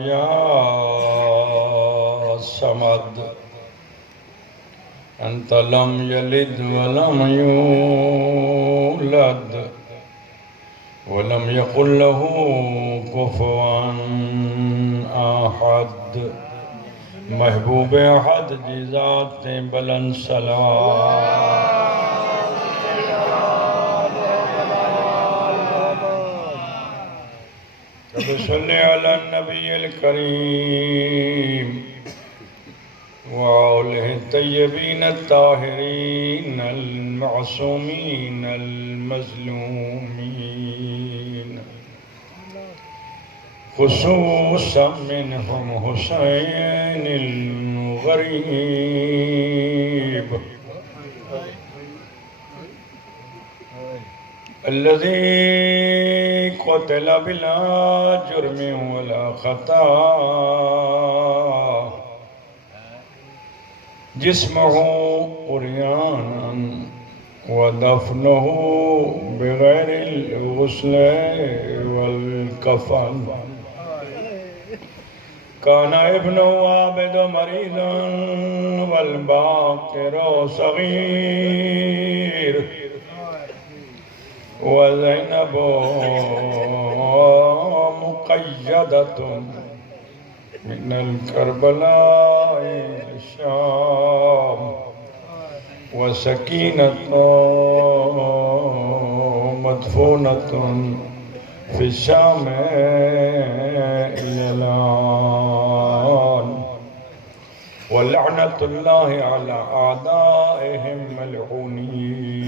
या समद अंत लम यलिद वलम यूलद वलम यकुल लहू कुफुवन अहद। महबूब अहद जी ज़ात बुलंद सल्लल्लाहु अला नबील करीम व आलिहि तय्यबीन ताहिरीन अल मासूमीन अल मज़लूमीन खुसूसन मिनहुम हुसैन अल गरीब अल्लज़ी क़ुतिल बिला जुर्मिन वला ख़ता जिस्मुहु उर्यानन व दफ़नुहु बिग़ैरिल ग़ुस्ल वल कफ़न। काना इब्नु आबिद मरीदन वल बाक़िरु सग़ीर व ज़ैनबु मुक़य्यदतुन मिनल करबलाए शाम व सकीनतुन मदफूनतुन फि शाम इलान व लअनतुल्लाहि अला आदाइहिम मलऊनीन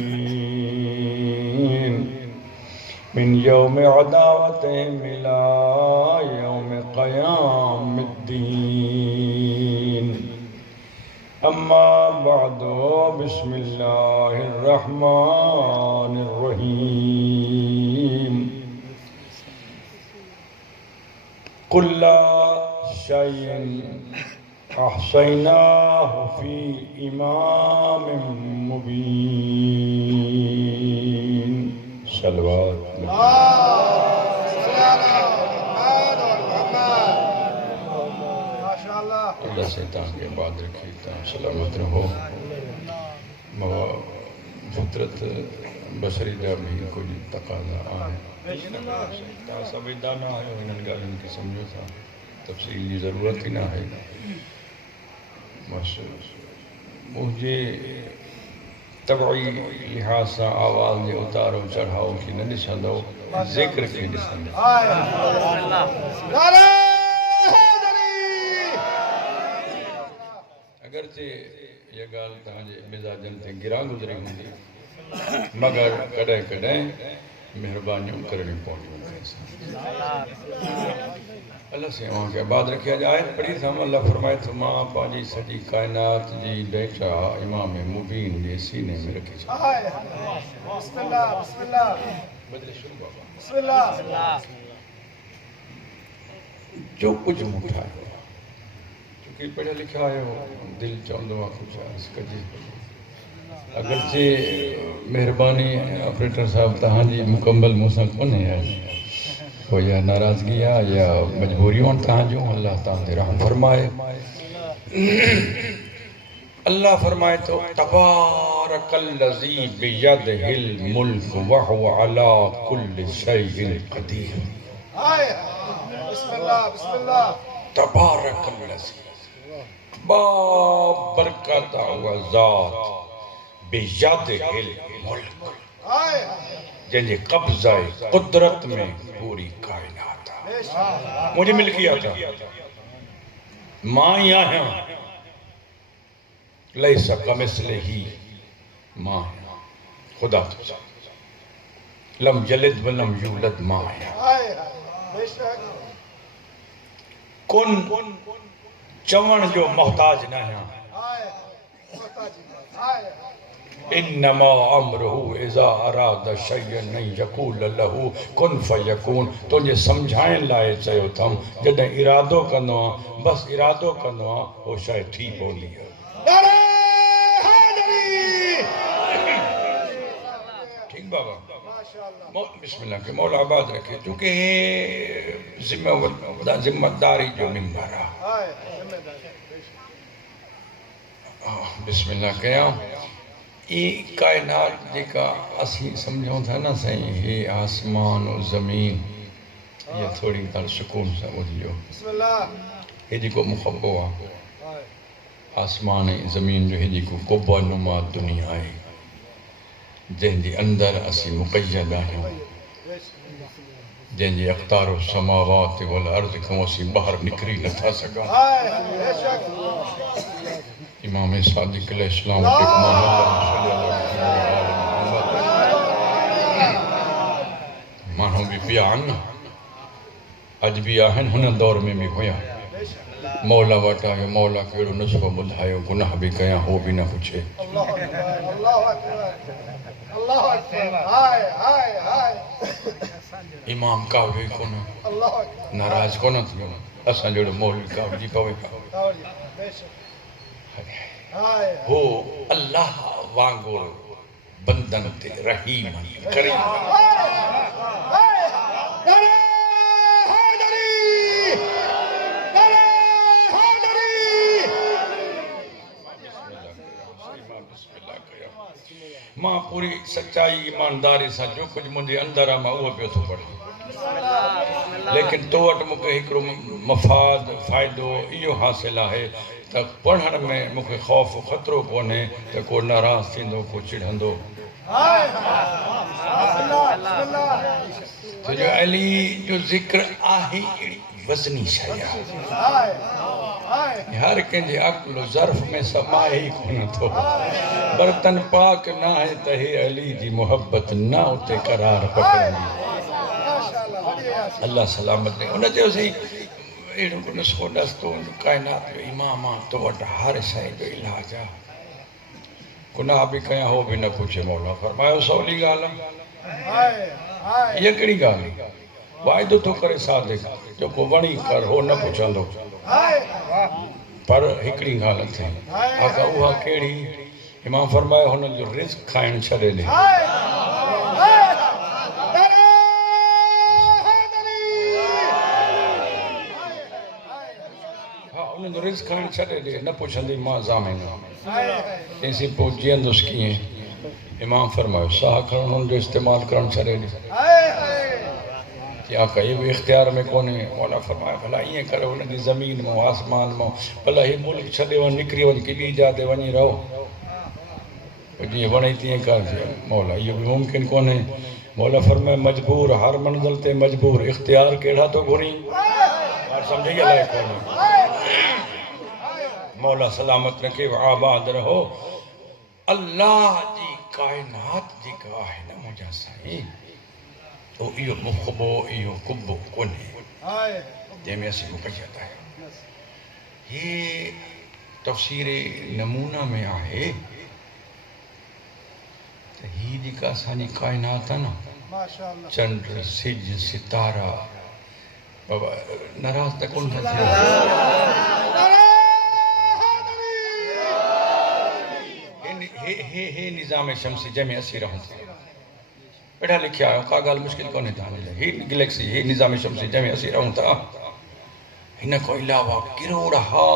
मिन यौम अदावतिहिम इला यौम क़यामिद्दीन। अम्मा बअदु बिस्मिल्लाहिर रहमानिर रहीम। कुल्ला शैइन अहसैनाहु फी इमामिम मुबीन। सलवात अल्लाह से ताके बाद रखी सलामत रहो। फितरत बशरी जा भी कुछ तकाज़ा आहे सब दाना है इन्हनि ॻाल्हियुनि खे सम्झो था तफ़सील जी ज़रूरत ही ना है। बस मुझे तबई लिहाज से आवाज़ जे उतारो चढ़ाव खे न ॾिसंदो ज़िक्र खे ॾिसंदो। अगरचे ये ॻाल्हि तव्हांजे मिज़ाजनि ते गिरा गुज़री हूंदी मगर कॾहिं कॾहिं महिरबानियूं करणी पवंदियूं। अल्लाह से के बाद रखे आयत पढ़ी था। अल्लाह फरमाए तो मां पंहिंजी सॼी कायनात जी डेटा इमाम मुबीन जे सीने में रखी छॾी। बिस्मिल्लाह बिस्मिल्लाह बदले शुरू बाबा बिस्मिल्लाह। जो कुछ मुठा है क्योंकि पढ़िया लिखा है वो दिल चाहंदो आहे कुछ कजे। अगरचे मेहरबानी ऑपरेटर साहब तव्हांजी मुकम्मल मूंसां कोन्हे कोई या नाराज़गी आहे या मजबूरियूं आहिनि तव्हांजूं। अल्लाह तव्हां ते रहम फरमाए। अल्लाह फरमाए तो तबारकल्लज़ी बियदिहिल मुल्क व हुवा अला कुल्लि शैइन क़दीर। बिस्मिल्लाह बिस्मिल्लाह। तबारकल्लज़ी बाबरकत व ज़ात बियदिहिल मुल्क जंहिंजे कब्ज़ाए कुदरत में पूरी कायनात मुझे मिल्कियत मां ही आहियां। लैस कमिस्लिही मां खुदा लम यलिद वलम यूलद मां आहियां। कुन चवण जो मोहताज न आहियां। इन्नमा अमरुहु इज़ा अरादा शयअन अन यक़ूल लहू कुन फयकून। तुझे समझाइण लाइ चयो अथम जॾहिं इरादो कंदो आहियां बस इरादो कंदो आहियां वो शइ थी पवंदी आहे। ठीक बाबा बिस्मिल्लाह के मौला आबाद रखे क्योंकि जिम्मेदारी जो मिंबर आहे बिस्मिल्लाह कयां ई कायनात जेका असीं सम्झूं था न साईं हे आसमान और ज़मीन ये थोड़ी ॻाल्हि सुकून सां ॿुधिजो हे जेको मुखबो आहे आसमान ऐं ज़मीन जो हे जेको कुब्बा नुमा दुनिया आहे जंहिंजे अंदरि असीं मुक़य्यद आहियूं जंहिंजे अख़्तारो समावात वल अर्ज़ खां असीं ॿाहिरि निकिरी नथा सघूं इमाम सादिक अलैहिस्सलाम माण्हू बि पिया आहिनि अॼु बि आहिनि हुन दौर में बि हुया मौला वटि आयो मौला कहिड़ो नुस्ख़ो ॿुधायो गुनाह बि कयां हो बि न पुछे इमाम कावे कोन नाराज़ कोन थियो असां जहिड़ो मौलवी कावजी पवे हो अल्लाह वांगुरु बंदन ते रहीम करीम मां पूरी सच्चाई ईमानदारी सां जो कुछ मुंहिंजे अंदर आहे मां उहो पियो थो पढ़ां लेकिन तो वटि मूंखे हिकिड़ो मफ़ाद फ़ाइदो इहो हासिलु आहे त पढ़ण में मूंखे ख़ौफ़ ख़तरो कोन्हे त को नाराज़ थींदो को चिढ़ंदो छोजो अली जो ज़िक्र आहे अहिड़ी वज़नी शइ आहे हर कंहिंजे अक़्ल ज़र्फ़ में समाए ई कोन थो बर्तन पाक न आहे त हे अली जी मुहबत न उते करार पकड़ंदी अल्लाह सलामत ॾे उन चयोसीं अहिड़ो नुस्ख़ो नस्तो काइनात जो इमाम आहे तो वटि हर शइ जो इलाज आहे गुनाह बि कयां हो बि न पुछे मौला फरमायो सवली ॻाल्हि आहे इहा कहिड़ी ॻाल्हि वाइदो थो करे सादिक जेको वणी कर हो न पुछंदो पर हिकिड़ी ॻाल्हि थी आका उहा कहिड़ी इमाम फरमायो हुन जो रिज़्क़ खाइण छॾे ॾे उन्हनि रिज़्क़ खाइण छॾे ॾे न पुछंदी मां ज़ामिन चईंसीं पोइ जीअंदुसि कीअं इमाम फरमायो साह खणण हुन जो इस्तेमालु करणु छॾे ॾे या कई बि इख़्तियार में कोन्हे मौला फरमायो भला ईअं करे हुनजी ज़मीन मां आसमान मां भला हीउ मुल्क छॾे वञ निकिरी वञ की ॿी जाइ ते वञी रहो जीअं वणे तीअं कर मौला इहो बि मुमकिन कोन्हे मौला फरमाए मजबूर हर मंज़िल ते मजबूर इख़्तियार कहिड़ा थो घुरी सम्झी अलाए कोन्हे मौला सलामत रखे आबाद रहो अल्लाह जी काइनात जेका आहे न मुंहिंजा साईं तो इहो मुखबो इहो कुब्बो कोन्हे जंहिंमें असीं मुक़य्यद आहियूं हीअ तफ़सीर नमूना में आहे त हीअ जेका असांजी काइनात आहे न चंड सिज सितारा बाबा नाराज़ त कोन था थियो हे निज़ाम शमसी जंहिंमें असीं रहूं था पढ़ा लिखिया आहियूं का ॻाल्हि मुश्किल कोन्हे तव्हांजे लाइ हीअ गैलेक्सी हीअ निज़ाम शमसी जंहिंमें असीं रहूं था हिन खां अलावा किरोड़ हा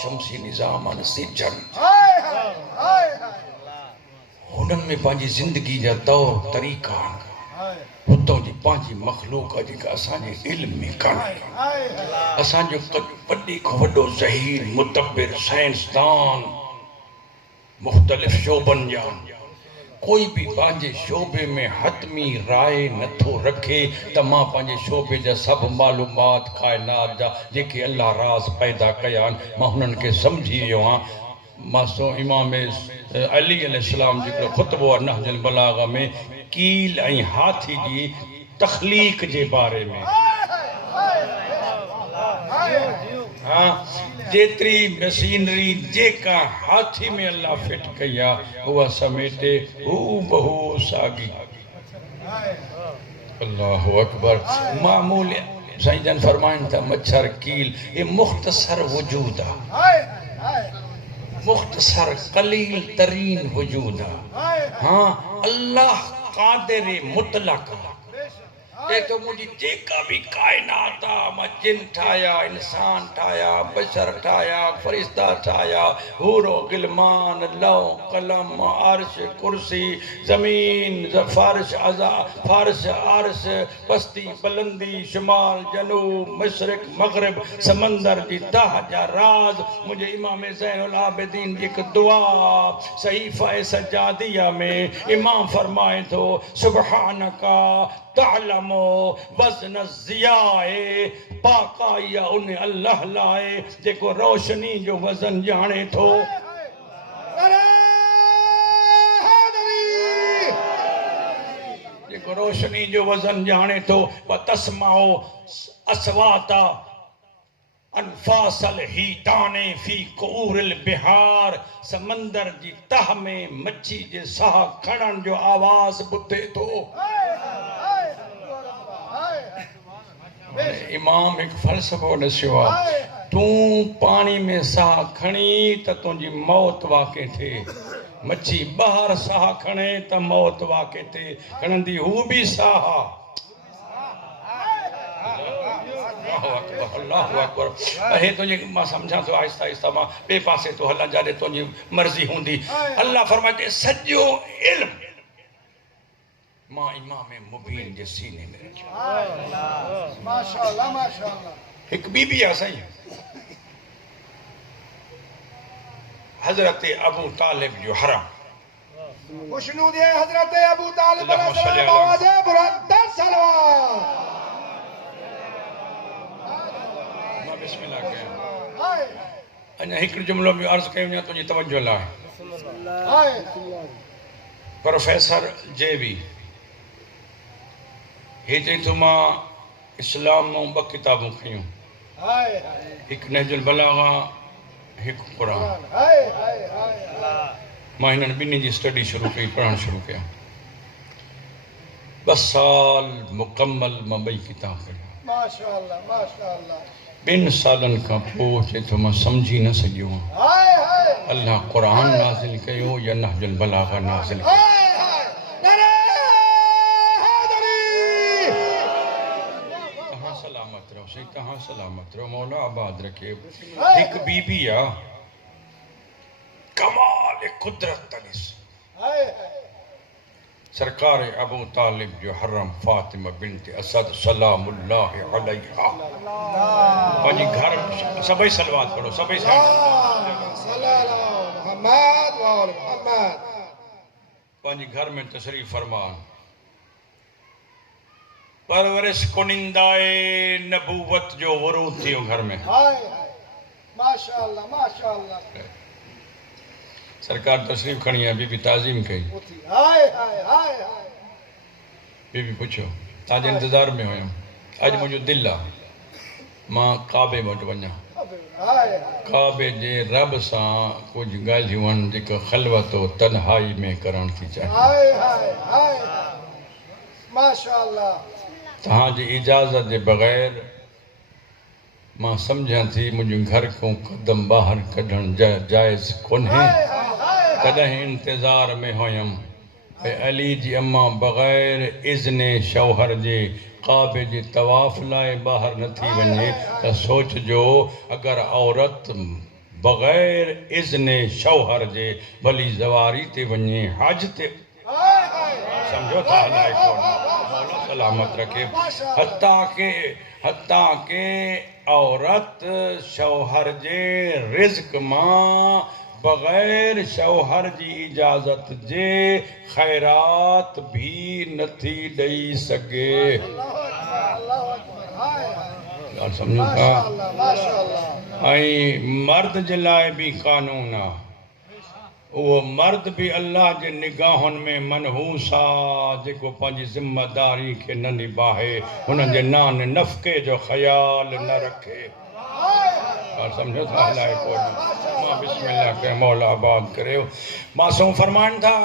शमसी निज़ाम आहिनि सिजनि हुननि में पंहिंजी ज़िंदगी जा तौर तरीक़ा हुतां जी पंहिंजी मख़लूक जेका असांजे इल्म में कान्हे असांजो वॾे खां वॾो ज़हीर मुदब्बिर साइंसदान मुख़्तलिफ़ शोबनि जा कोई भी पंहिंजे शोबे में हतमी राय नथो रखे त मां पंहिंजे शोबे जा सभु मालूमात काइनात जा जेके अल्लाह राज़ पैदा कया आहिनि मां हुननि खे सम्झी वियो आहियां मां इमाम अली अलैहिस्सलाम जेको ख़ुतबो आहे नहजुल बलागा में कील ऐं हाथी जी तख़लीक़ जे बारे में हाँ जेतिरी मशीनरी जेका हाथी में अल्लाह फिट कई आहे उहा समेटे हू बहु साॻी अल्लाहु अकबर मामूल साईं जन फरमाइनि था मच्छर कील ये मुख़्तसर वजूद आहे मुख़्तसर कलील तरीन वजूद आहे हाँ अल्लाह कादिर मुतलक ते तो मुझी जेका भी कायनात आ मां जिन ठाया इंसान ठाया बशर ठाया फरिश्ता ठाया हूरो गिलमान लौ कलम अर्श कुर्सी जमीन फर्श अज़ा फर्श अर्श पस्ती बुलंदी शुमाल जनूब मशरिक मगरिब समंदर जी तह जा राज मुझे इमाम ज़ैनुल आबिदीन जी एक दुआ सहीफ़ा सजादिया में इमाम फरमाए तो सुबहानका तालमो वज़न ज़ियाए पाकाया उन अल्लाह लाए जेको रोशनी जो वज़न जाने थो जेको रोशनी जो वज़न जाने थो व तस्माओ असवाता अनफासल हीताने फी कूरिल बिहार समंदर जी तह में मच्छी जे साह खणन जो आवाज़ ॿुधे थो इमाम एक फ़लसफ़ो ॾसियो आहे तूं पानी में साह खणी त तुंहिंजी मौत वाक़ई थिए मच्छी ॿाहिरि साह खणे त मौत वाक़ई थिए खणंदी हू बि साह अल्लाहु अकबर हे तुझे मां समझा तो आहिस्ता आहिस्ता मां ॿिए पासे तो हलां जाॾे तुंहिंजी मर्ज़ी हूंदी अल्लाह फरमाए सॼो इल्म मां इमाम मुबीन जे सीने में रखियो माशाअल्लाह माशाअल्लाह हिकु बीबी आहे साईं हज़रत अबू तालिब जो हरम खुशनूद है हज़रत अबू तालिब बिस्मिल्लाह कयो अञा हिकु जुमलो में अर्ज़ कयूं या तुंहिंजी तवज्जो लाइ प्रोफेसर जेवी हे चई थो मां इस्लाम मां 2 किताबूं खयूं हिकु नहजुल बलागा हिकु क़ुरान मां हिननि ॿिन्ही जी स्टडी शुरू कई पढ़णु शुरू कया 2 साल मुकम्मल मां 2 किताब पढ़िया माशाअल्लाह माशाअल्लाह 2 सालनि खां पोइ चए थो मां सम्झी न सघियो अल्लाह क़ुरान नाज़िल कयो या नहजुल बलागा नाज़िल कयो तहां सलामत रहो सही तहां सलामत रहो मौला आबाद रखे हिकु बीबी आहे कमाल कुदरत तनिस सरकार अबू तालिब जो हरम फातिमा बिनत असद सलामुल्लाह अलैहा पंहिंजी घर सभई सलवात पढ़ो सभई पंहिंजी घर में तशरीफ़ फरमान परवरिश कुनिंदाए नबूवत जो वरूद थियो घर में माशाअल्लाह माशाअल्लाह सरकार तशरीफ खणी है बीबी ताज़ीम कई बीबी पुछो ताजे इंतजार में हुयम अज मुझो दिल आ मां काबे वटि वञा काबे जे रब सां कुछ ॻाल्हियूं जेका ख़लवत तन्हाई में करण थी चाहे माशाअल्लाह तहांजी इजाज़त जे बग़ैर मां सम्झां थी मुंहिंजे घर को कदम ॿाहिरि कढण जाइज़ कोन्हे तॾहिं इंतज़ार में हुयम अली जी अम्मा बग़ैर इज़्ने शौहर जे काबे जे तवाफ़ लाइ ॿाहिरि नथी वञे त सोचजो अगरि औरत बग़ैर इज़्ने शौहर जे भली ज़वारी ते वञे हज ते समझो था हलाए कोन सलामत रखे हत्ता के औरत शौहर जे रिज़्क़ मां बग़ैर शौहर जी इजाज़त जे खैरात भी नथी ॾेई सघे समझो था ऐं मर्द जे लाइ बि कानून आहे वो मर्द भी अल्लाह जे निगाहुनि में मनहूस आहे जेको पंहिंजी ज़िम्मेदारी खे न निभाए हुननि जे नान नफ़क़े जो ख़्याल न रखे समझो था हलाए कोन मां बिस्मिल्लाह के मौला आबाद करे मासूम फरमाइनि था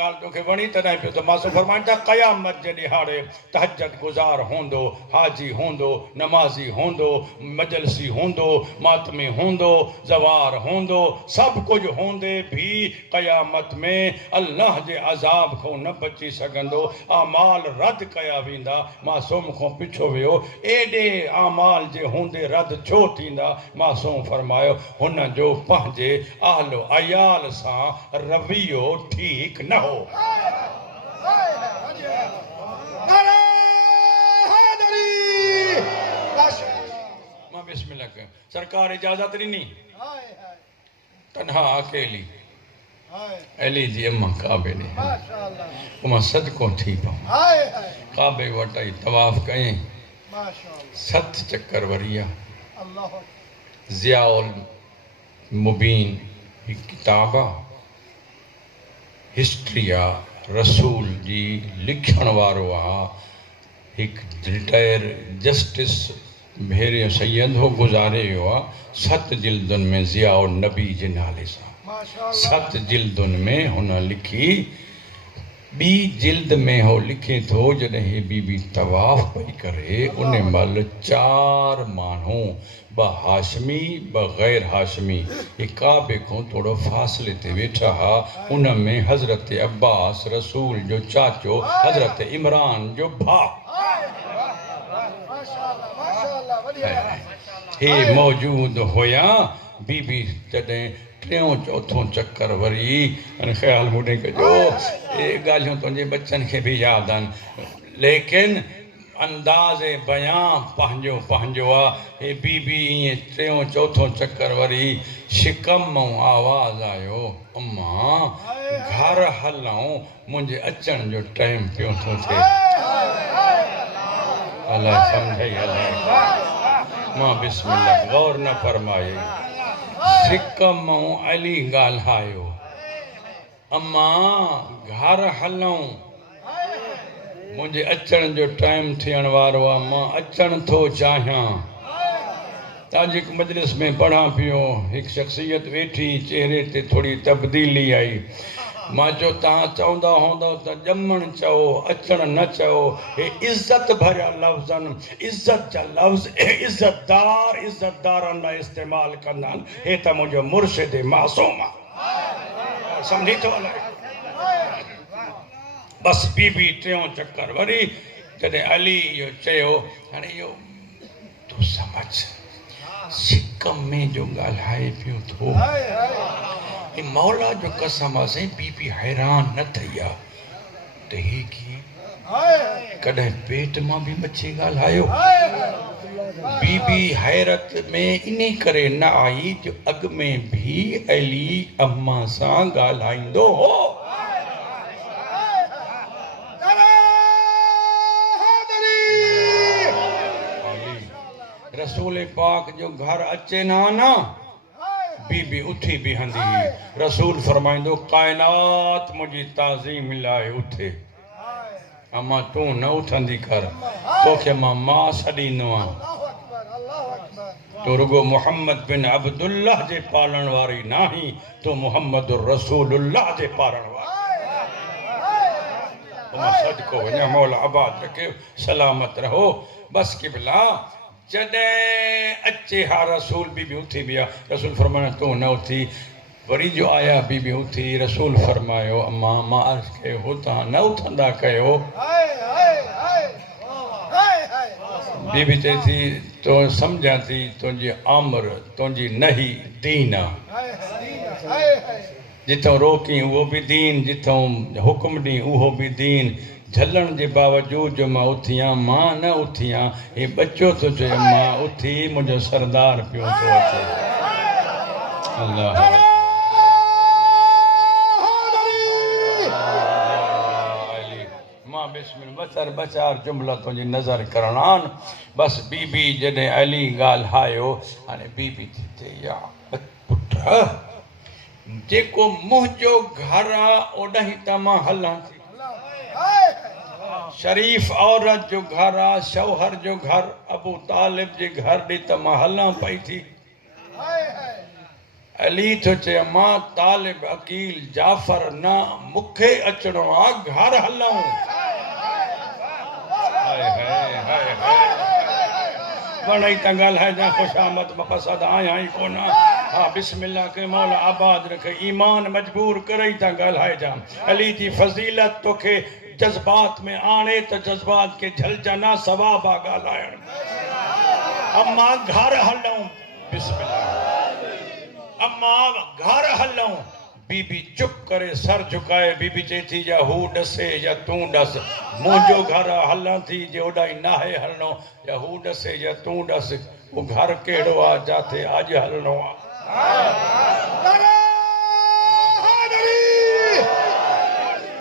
गाल तोखे वणी तॾहिं पियो त मासो फरमाइनि था क़यामत जे ॾिहाड़े तहज्जुद गुज़ार होंदो, हाजी होंदो, नमाज़ी होंदो, मजलसी होंदो, मातमी होंदो, ज़वार होंदो, सब कुछ होंदे भी क़यामत में अल्लाह जे अज़ाब को न बची सघंदो, आमाल रद्द कया वेंदा। मासूम खां पिछो वियो, एॾे आमाल जे हूंदे रद्द छो थींदा? मासूम फरमायो हुन जो पंहिंजे आलो अयाल सां रवैयो ठीक न हो। मां बिस्मिल्लाह कयो, सरकार इजाजत ॾिनी, तन्हा अकेली अली जी अम्मा काबे ॾे मां सदको थी पऊं। काबे वटि आई, तवाफ़ कयईं, 7 चक्कर वरिया। ज़ियाउल मुबीन हिकु किताब आहे, हिस्ट्री आहे, रसूल जी लिखण वारो आहे, हिकु रिटायर जस्टिस भेरियो सैयद हो, गुज़ारे वियो आहे। 7 जिल्दुनि में ज़ियाउल नबी जे नाले सां 7 जिल्दुनि में हुन लिखी। ॿी जिल्द में हो लिखे थो जॾहिं हे बीबी तवाफ़ पई करे, उन महिल 4 माण्हू, 2 हाशमी 2 गैर हाशमी, हे काबे खां थोरो फ़ासिले ते वेठा हुआ। उन में हज़रत अब्बास रसूल जो चाचो, हज़रत इमरान जो भाउ, हे मौजूद हुया। बीबी जॾहिं 3 4 चक्कर वरी, ख़्याल मूंॾे कजो, ये ॻाल्हियूं तुंहिंजे बच्चनि खे बि यादि आहिनि, लेकिन अंदाज़े बयां पंहिंजो पंहिंजो आहे। हे बीबी ईअं 3 4 चक्कर वरी, शिकम मां आवाज़ आयो, अम्मा घर हलूं, मुंहिंजे अचण जो टाइम पियो थो थिए। अलाए सम्झाई अलाए, मां बिस्मिल्लाह गौर न फरमाई। शिकम अली ॻाल्हायो, अम्मा घर हलूं, मुंहिंजे अचण जो टाइम थियण वारो आहे, मां अचण थो चाहियां। तव्हांजी हिकु मजलिस में पढ़ां पियो, हिकु शख़्सियत वेठी, चेहरे ते थोरी तब्दीली आई। मां चयो तव्हां चवंदा हूंदव त ॼमण चओ, अचण न चओ। हे इज़त भरिया लफ़्ज़ आहिनि, इज़त जा लफ़्ज़ इज़तदार इज़तदारनि लाइ इस्तेमालु कंदा आहिनि। हे त मुंहिंजो मुर्शिद मासूम आहे, सम्झी थो अलाए। बसि बीबी 3 चक्कर वरी, जॾहिं अली इहो चयो, हाणे इहो तूं सम्झ, शिकम में जो ॻाल्हाए पियो थो, हे मौला जो कसम आहे, बीबी हैरान न थी आहे त हे कीअं, कॾहिं पेट मां बि बची ॻाल्हायो। बीबी हैरत में इन करे न आई जो अॻ में भी अली अम्मा सां ॻाल्हाईंदो हो। रसूल पाक जो घर अचे ना, बीबी उठी बीहंदी हुई। रसूल फरमाइंदो, कायनात मुंहिंजी ताज़ीम लाइ उथे। अम्मा तूं न उथंदी कर, तोखे मां मां छॾींदो आहियां। तूं रुगो मोहम्मद बिन अब्दुल्लाह जे पालण वारी नाही, तूं मोहम्मद रसूलुल्लाह जे पालण वारी। सदको वञा, मौला आबाद रखे, सलामत रहो। बस क़िबला जॾहिं अचे हा रसूल, बीबी उथी बिया। रसूल फरमायो तूं न उथी, वरी जो आया बीबी उथी। रसूल फरमायो, अम्मा मां अर्ज़ कयो हो तव्हां न उथंदा कयो। बीबी चए थी, तो सम्झां थी तुंहिंजी आमर, तुंहिंजी नही दीन आहे। जिथों रोकी उहो बि दीन, जिथों हुकुम ॾी उहो बि दीन। झलण जे बावजूद जो मां उथियां, मां न उथियां, हे बच्चो थो चए मां उथी, मुंहिंजो सरदार पियो थो अचे। अल्लाह मां बिस्मिल्लाह ॿ चार जुमला तुंहिंजी नज़र करणा आहिनि। बसि बीबी जॾहिं अली ॻाल्हायो, हाणे बीबी थी चए, या पुट जेको मुंहिंजो घर आहे ओॾांहुं त मां हलां थी। शरीफ औरत जो घर आहे, शौहर जो घर, अबू तालिब जे घर ॾे त मां हलां पई थी। अली तो चे मां तालिब अकील जाफर ना मुखे अचणो आ घर हलूं। हाय हाय हाय हाय वणई त ॻाल्हाए जा खुशामद मक़सद आया ई कोन। हाँ बिस्मिल्लाह के मौला आबाद रखे ईमान मजबूर करई त ॻाल्हाए जा। अली जी फजीलत तोखे जज्बात में आणे त जज्बात के झलजा ना सवाब आ ॻाल्हाइण। अम्मा घर हलूं बिस्मिल्लाह अम्मा घर हलूं। बीबी चुप करे सर झुकाए बीबी चई थी या हू डसे या तू डस मुझो घर हलां थी जे ओडाई नाहे हलनो या हू डसे या तू डस वो घर केड़ो आ जाते आज हलनो आ।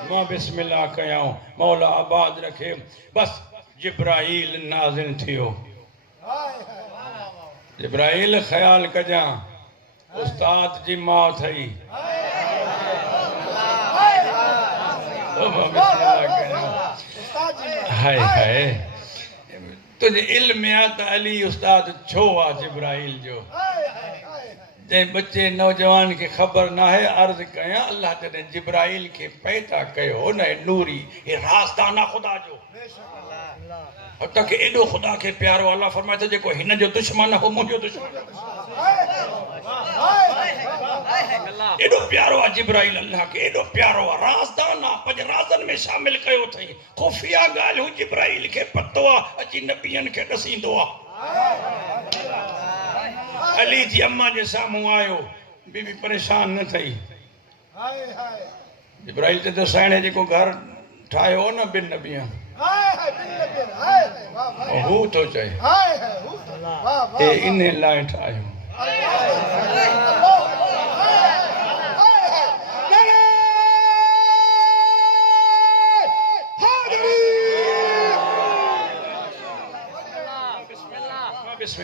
मां बिस्मिल्लाह कयाऊं मौला आबाद रखे। बस जिब्राइल नाज़िल थियो। जिब्राइल ख्याल कजा उस्ताद जी मां थई। हाय हाय तुझे इल्म आ त अली उस्ताद छो आ जिब्राइल जो जे बच्चे नौजवान के खबर ना है अर्ज कया अल्लाह जने जिब्राइल के पैदा कयो न नूरी ये राज़दाना खुदा जो हता के एडो खुदा के प्यारो अल्लाह फरमाए तो जेको हिन जो दुश्मन हो मुझो दुश्मन एडो प्यारो आ जिब्राइल अल्लाह के एडो प्यारो आ राज़दाना पंज राज़न में शामिल कयो थई। खुफिया गाल हु जिब्राइल के पतो आ अची नबियन के दसींदो आ। अली जी अम्मा जे सामू आयो बीबी परेशान न थई। जिब्राइल ते दसाणे जेको घर ठायो न बिन नबिया हू तो चए ए इने लाइ ठायो।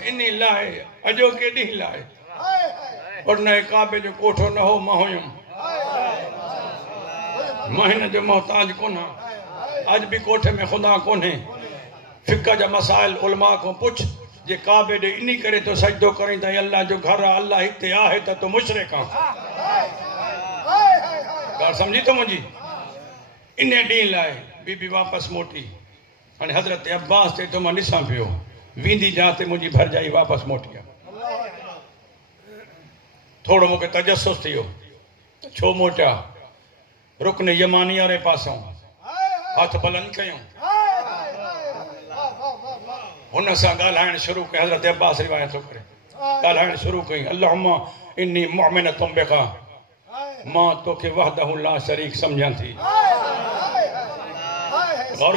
इन्हीं लाए अजो के डी लाए और नए काबे जो कोठो न हो महुयम महीने जो मोहताज कोना आज भी कोठे में खुदा कोने। फिक्का जा मसाइल उलमा को पूछ जे काबे दे इन्हीं करे तो सजदो करी त अल्लाह जो घर अल्लाह हिते आहे त तो मुशरिक आ। गाल समझी तो मुंजी इन्ने डी लाए बीबी वापस मोटी हाने हजरत अब्बास ते तो मां निसा पियो वींदी जाते मुझी भर जाई वापस मोटिया। थोड़ो मुके तजस्सुस थियो छो मोटा रुकन यमानी वाले पासों हाथ बुलंद कयूं हुन सां ॻाल्हाइण शुरू कई। हज़रत अब्बास रिवायत थो करे ॻाल्हाइण शुरू कई अल्लाहुम्मा इन्नी मुअमिनतुम बिका मां तोखे वहदहु ला शरीक समझां थी। गौर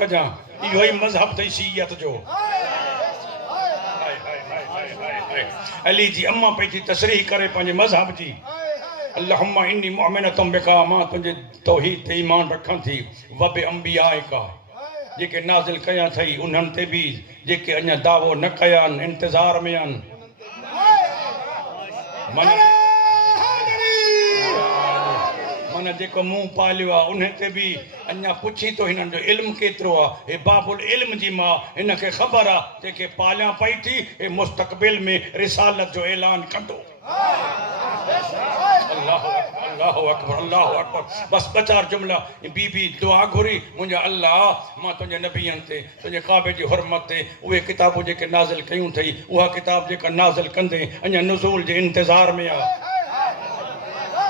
कजा इहो ही मजहब थई शियत जो। अली जी अम्मा पई थी तशरीह करे पंहिंजे मजहब जी अल्लाहुम्मा इन्नी मुअमिनतुम बिका मां तुंहिंजे तौहीद ते ईमान रखां थी व बि अंबियाइका जेके नाज़िल कया थई उन्हनि ते भी जेके अञा दावो न कया आहिनि इंतज़ार में आहिनि। मन जेको मुंहुं पालियो आहे उन ते भी अञा पुछी तो हिननि जो इल्म केतिरो आहे। हे बाबुल इल्म जी मां हिन खे ख़बर आहे जेके पालिया पई थी हे मुस्तक़बिल में रिसालत जो ऐलान कंदो। अल्लाहु अकबर अल्लाहु अकबर। बस ॿ चार जुमला बीबी दुआ घुरी मुंहिंजा अल्लाह मां तुंहिंजे नबियनि ते तुंहिंजे काबे जी हुरमत ते उहे किताबूं जेके नाज़िल कयूं थई उहा किताब जेका नाज़िल कंदे अञा नुज़ूल जे इंतज़ार में आहे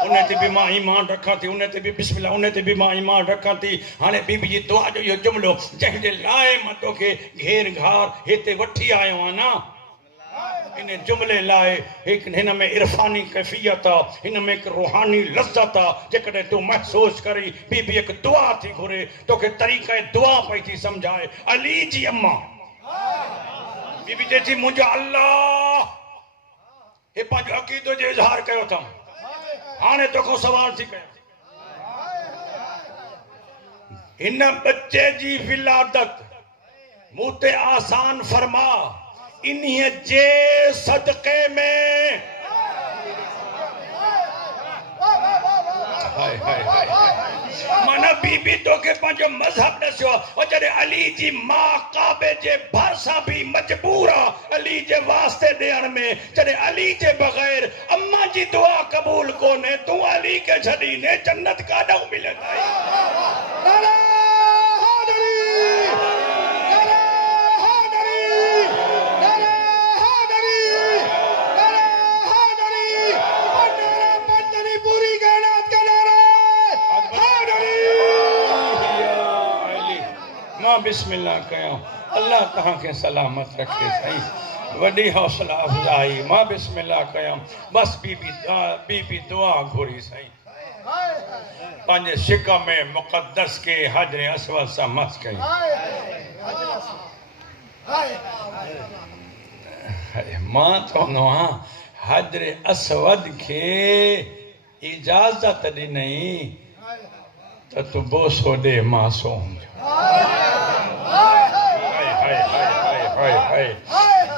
उन ते भी मां ईमान रखां थी उन ते भी बिस्मिल्लाह उन ते भी मां ईमान रखां थी। हाणे बीबी जी दुआ जो इहो जुमलो जंहिंजे लाइ मां तोखे घेर घार हिते वठी आयो आहियां न इन जुमले लाइ हिन में इरफानी कैफियत आहे हिन में एक रूहानी लज़्ज़त आहे जेकॾहिं तूं महसूस करी बीबी एक दुआ थी घुरे तोखे तरीक़े दुआ पई थी समझाए। अली जी अम्मा बीबी चए थी मुंहिंजो अल्लाह हे पंहिंजो अक़ीदो जो इज़हार कयो अथऊं हाणे तोखां सवाल थी कयां हिन बच्चे जी विलादत मूं ते आसान फरमा इन्हीअ जे सदक़े में हाय हाय हाय माना बीबी तो के पंहिंजो मज़हब दस्यो और जॾहिं अली जी मां काबे जे भरसां भी मजबूर आहे अली जे वास्ते ॾियण में, जॾहिं अली जे बग़ैर अम्मा जी दुआ क़बूल कोन्हे, तूं अली के छॾींदे जन्नत काॾों मिलंदी? बिस्मिल्लाह कयो अल्लाह तहां के सलामत रखे सही वडी हौसला अफजाई मां बिस्मिल्लाह कयो बस बीबी दुआ घुरी सही पंहिंजे शिक में मुक़द्दस के हजर असवद सां मस कई मां चवंदो आहियां हजर असवद के इजाज़त ॾिनई त तूं बोसो ॾे मासूम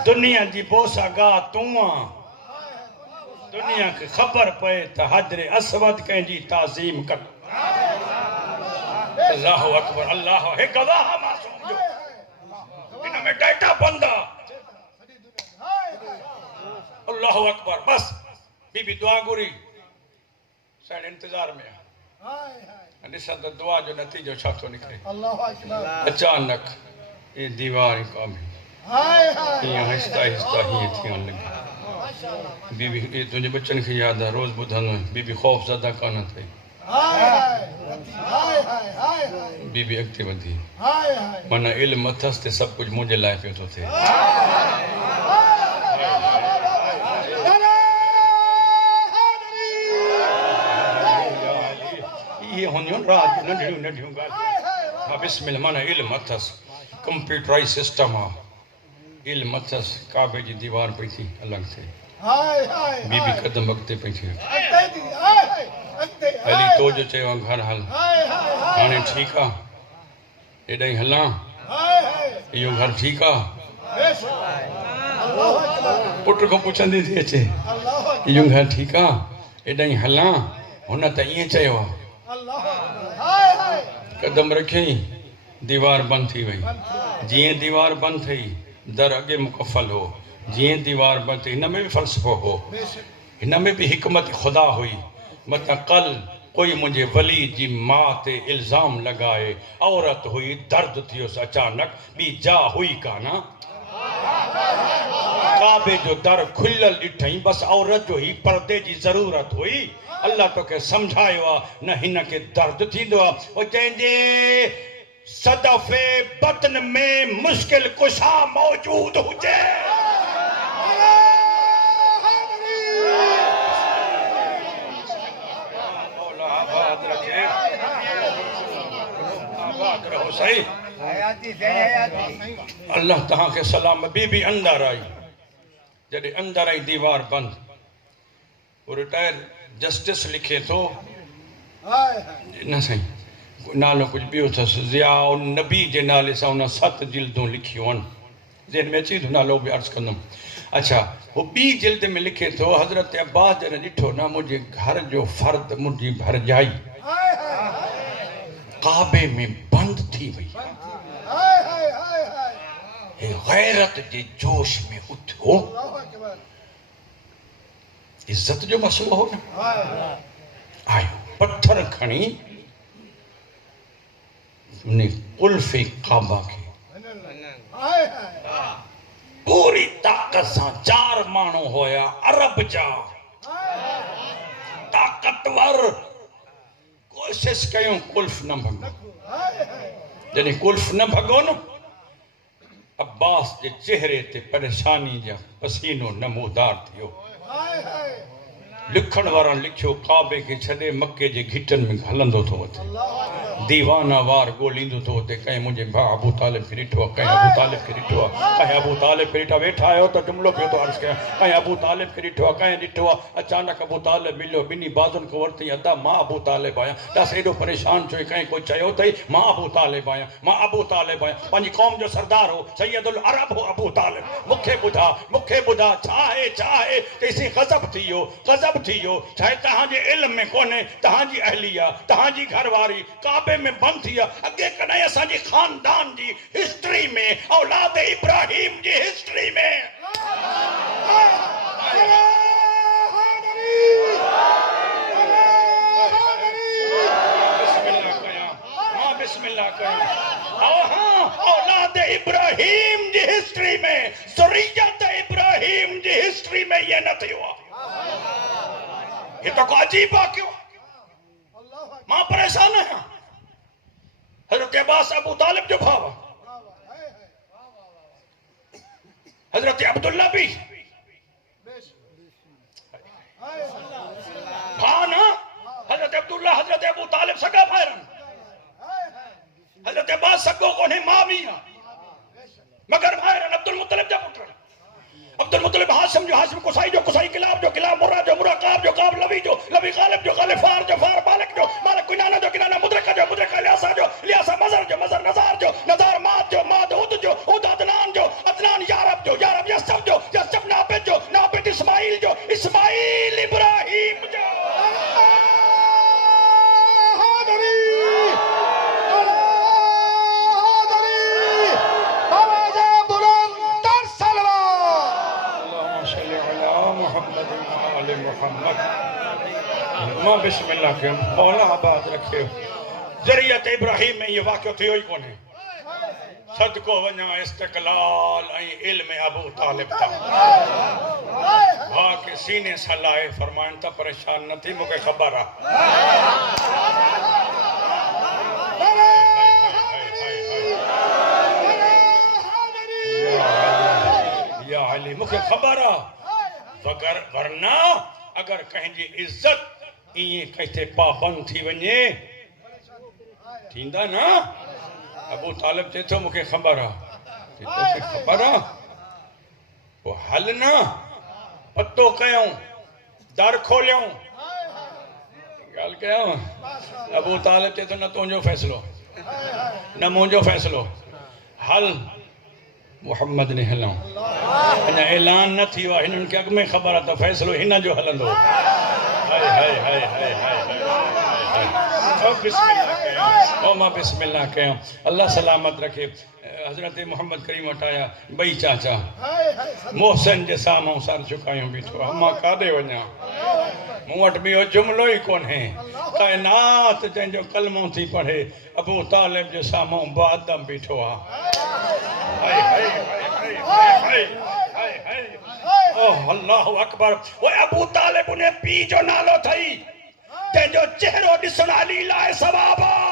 दुनिया जी बोसा गा तूं दुनिया के खबर पे त हजर असवद कंहिंजी ताज़ीम कर अल्लाह अकबर अल्लाह हे गवाह मासूम जो इन में डाटा बंद अल्लाह अकबर बस बीबी दुआ घुरी साइड इंतजार में ॾिसां त दुआ जो नतीजो छा थो निकिरे अचानक ये दीवार कम हीअं आहिस्ता आहिस्ता हीअं थियण लॻी बीबी ये तुंहिंजे बच्चनि खे यादि आहे रोज़ ॿुधंदो बीबी ख़ौफ़ ज़दा कान थिए बीबी अॻिते वधी माना इल्मु अथसि त सभु कुझु मुंहिंजे लाइ पियो थो थिए ये हुनियूं रात नंढियूं नंढियूं ॻाल्हियूं हा बिस्मिल्लाह माना इल्मु अथसि कंप्यूटराइज़ सिस्टम आहे इल्मु अथसि काबे जी दीवार पई थी अलॻि थिए बीबी कदम अॻिते पई थी अली तो जो चयो घर हल हाणे ठीकु आहे एॾां हलां इहो घर ठीकु आहे पुट खां पुछंदी थी अचे इहो घर ठीकु आहे एॾां हलां हुन त ईअं चयो आहे कदम रखियई दीवार बंद थी वई जीअं दीवार बंद थी दर अॻे मुकफ़ल हो जीअं दीवार बंद थी हिन में भी फ़लसफ़ो हो हिन में भी हिकमत खुदा हुई मत कल कोई मुझे वली जी मां ते इल्ज़ाम लगाए औरत हुई दर्द थियोसि अचानक ॿी जा हुई काना काबे जो दर खुलियल ॾिठई बस औरत जो ही पर्दे जी ज़रूरत हुई अल्लाह तोखे समझायो आहे न हिन खे दर्द थींदो आहे ओ जंहिंजे सदफ़े बतन में मुश्किल कुशा मौजूद हुजे सही अल्लाह तहां के सलाम बीबी अंदर आई जॾहिं अंदर आई दीवार बंद वो रिटायर जस्टिस लिखे थो न साईं नालो कुछ ॿियो अथसि ज़िया नबी जे नाले सां उन 7 जिल्दूं लिखियूं आहिनि ज़हन में अची थो नालो बि अर्ज़ु कंदुमि अच्छा वो ॿी जिल्द में लिखे थो हज़रत अब्बास जॾहिं ॾिठो न मुंहिंजे घर जो फर्द मुंहिंजी भरजाई काबे में बंद थी वई गैरत जे जोश में उथियो इज्जत जो मसलो हो न आयो पत्थर खणी उन्हें कुल्फे काबा के पूरी ताकत सां 4 माण्हू होया अरब जा ताकतवर कोशिश कयूं कुल्फ न भॻो जॾहिं कुल्फ न भॻो न अब्बास जे चेहरे ते परेशानी जा पसीनो नमूदार थियो लिखण वारा लिखियो काबे के छॾे मक्के जे घिटनि में हलंदो थो वञे दीवाना वार ॻोल्हींदो थो वञे कंहिं मुंहिंजे भाउ अबू तालिब खे ॾिठो आहे कंहिं अबू तालिब खे ॾिठो आहे कंहिं अबू तालिब खे ॾिठो वेठा आहियो त जुमिलो पियो थो अर्ज़ु कयां कंहिं अबू तालिब खे ॾिठो आहे कंहिं ॾिठो आहे अचानक अबू तालिब मिलियो ॿिन्ही बाज़ुनि खां वरितई अदा मां अबू तालिब आहियां ॾस एॾो परेशान थियो कंहिं कोई चयो अथई मां अबू तालिब आहियां मां अबू तालिब आहियां पंहिंजी क़ौम जो सरदार हो सैयदुल अरब हो अबू तालिब मूंखे ॿुधा छा आहे तेसीं गज़ब थी वियो छा तव्हांजे इल्म में कोन्हे तव्हांजी अहलिया तव्हांजी घरवारी काबे दॿे में बंदि थी आहे। अॻे कॾहिं असांजी ख़ानदान जी हिस्ट्री में औलाद इब्राहिम जी हिस्ट्री में बिस्मिल्लाह कयां औलाद इब्राहिम जी हिस्ट्री में ज़ुर्रियत इब्राहिम जी हिस्ट्री में ये न थियो आहे। ये तो को अजीब आहे क्यों? मां परेशान आहियां। हज़रत अब्बास अबू तालिब जो भाउ आहे। हज़रत अब्दुल्ला भी भाउ न। हज़रत अब्दुल्ला हज़रत अबू तालिब सगा भाइर आहिनि। हज़रत अब्बास सगो कोन्हे, मां बि आहे, मगर भाइर आहिनि। अब्दुल मुतलिब जा पुट आहिनि। अब्दुल मुतलिब हाशिम जो, हाशिम कुसाई जो, कुसाई किलाब जो, किलाब मुर्रा जो, मुर्रा काब जो, काब लवी जो, लवी गालिब जो, गालिब फार जो, फार मालिक जो, मालिक किनाना जो, किनाना मुद्रिका जो, मुद्रिका इलियासा जो, इलियासा मज़र जो, मज़र नज़ार जो, नज़ार माद जो, माद उद जो, उद अदनान जो, अदनान यारब जो, यारब यसफ जो, यसफ नाबिद जो, नाबिद इस्माइल जो, इस्माइल इब्राहिम जो। बिस्मिल्लाह के मौला आबाद रखे। ज़रियत इब्राहिम में ये वाक़ियो थियो ई कोन्हे। सदको वञा इस्तक़लाल ऐं इल्म अबू तालिब था। भाउ के सीने सां लाहे फरमाइनि था परेशान न थी, मूंखे ख़बर आहे। या अली मूंखे ख़बर आहे। वरना अगर कंहिंजी इज्जत इएं किथे पाबंद थी वञे थींदा न। अबू तालिब चए थो मूंखे ख़बर आहे। तोखे ख़बर आहे पोइ हल न, पतो कयूं, दर खोलियूं, ॻाल्हि कयूं। अबू तालिब चए थो न तुंहिंजो फ़ैसिलो न मुंहिंजो फ़ैसिलो, हल मोहम्मद ने हलूं। अञा ऐलान न थियो आहे, हिननि खे अॻु में ख़बर आहे त फ़ैसिलो हिन जो हलंदो। हाय हाय हाय हाय हाय मां बिस्मिल्लाह कयूं। अल्लाह सलामत रखे। हज़रत मोहम्मद करीम वटि आया ॿई चाचा। मोहसिन जे साम्हूं सर झुकायूं बीठो आहे। मां काॾे वञा, मूं वटि ॿियो जुमिलो ई कोन्हे। काइनात जंहिंजो कलमो थी पढ़े अबू तालिब जे साम्हूं बादम बीठो आहे। अल्लाहु अकबर। ओए अबू तालिब उन पी जो नालो थई जंहिंजो चेहरो ॾिसण अली लाइ सवाब आहे।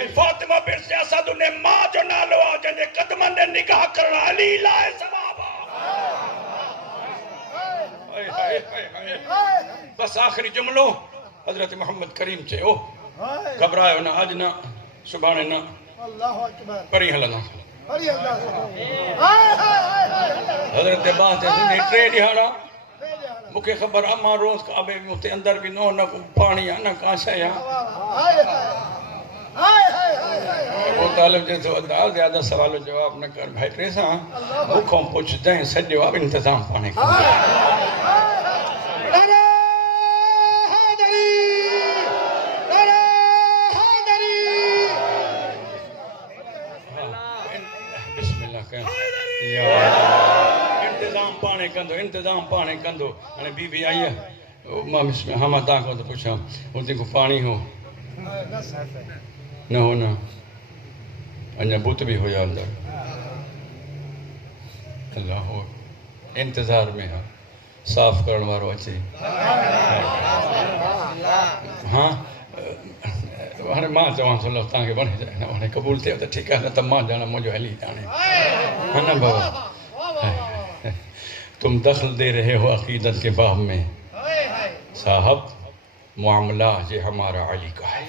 ऐं फातिमा बिन्त असद उन मां जो नालो आहे जंहिंजे कदमनि ते निगाह करण अली लाइ सवाब आहे। बस आख़िरी जुमिलो हज़रत मोहम्मद करीम चयो घबरायो न, अॼु न, सुभाणे न, परी हलंदा। हज़रत अब्बास चए 3 ॾिहाड़ा मूंखे ख़बर आहे, मां रोज़ काबे में उते अंदरि बि न पाणी आहे न का शइ आहे। अबू तालिब चए थो ज़्यादा सवाल जवाब न कर भाई, टे सां मूंखां पुछजांइ, सॼो आहे इंतज़ाम पाणे इंतज़ाम पाणे कंदो। हाणे बीबी आई आहे, मां हाँ मां तव्हां खां थो पुछां हुते को पाणी हो न हो न, अञा भूत बि हुया अंदरि। अल्लाह इंतज़ार में आहे, साफ़ करण वारो अचे। हाँ हाणे मां चवां थो तव्हांखे वणे जाए, हाणे क़बूल थियो त ठीकु आहे, न त मां ॼाणा मुंहिंजो हली ॼाणे। है न बाबा, तुम दखल दे रहे हो अकीदत के बाब में, साहब मामला ये हमारा अली का है।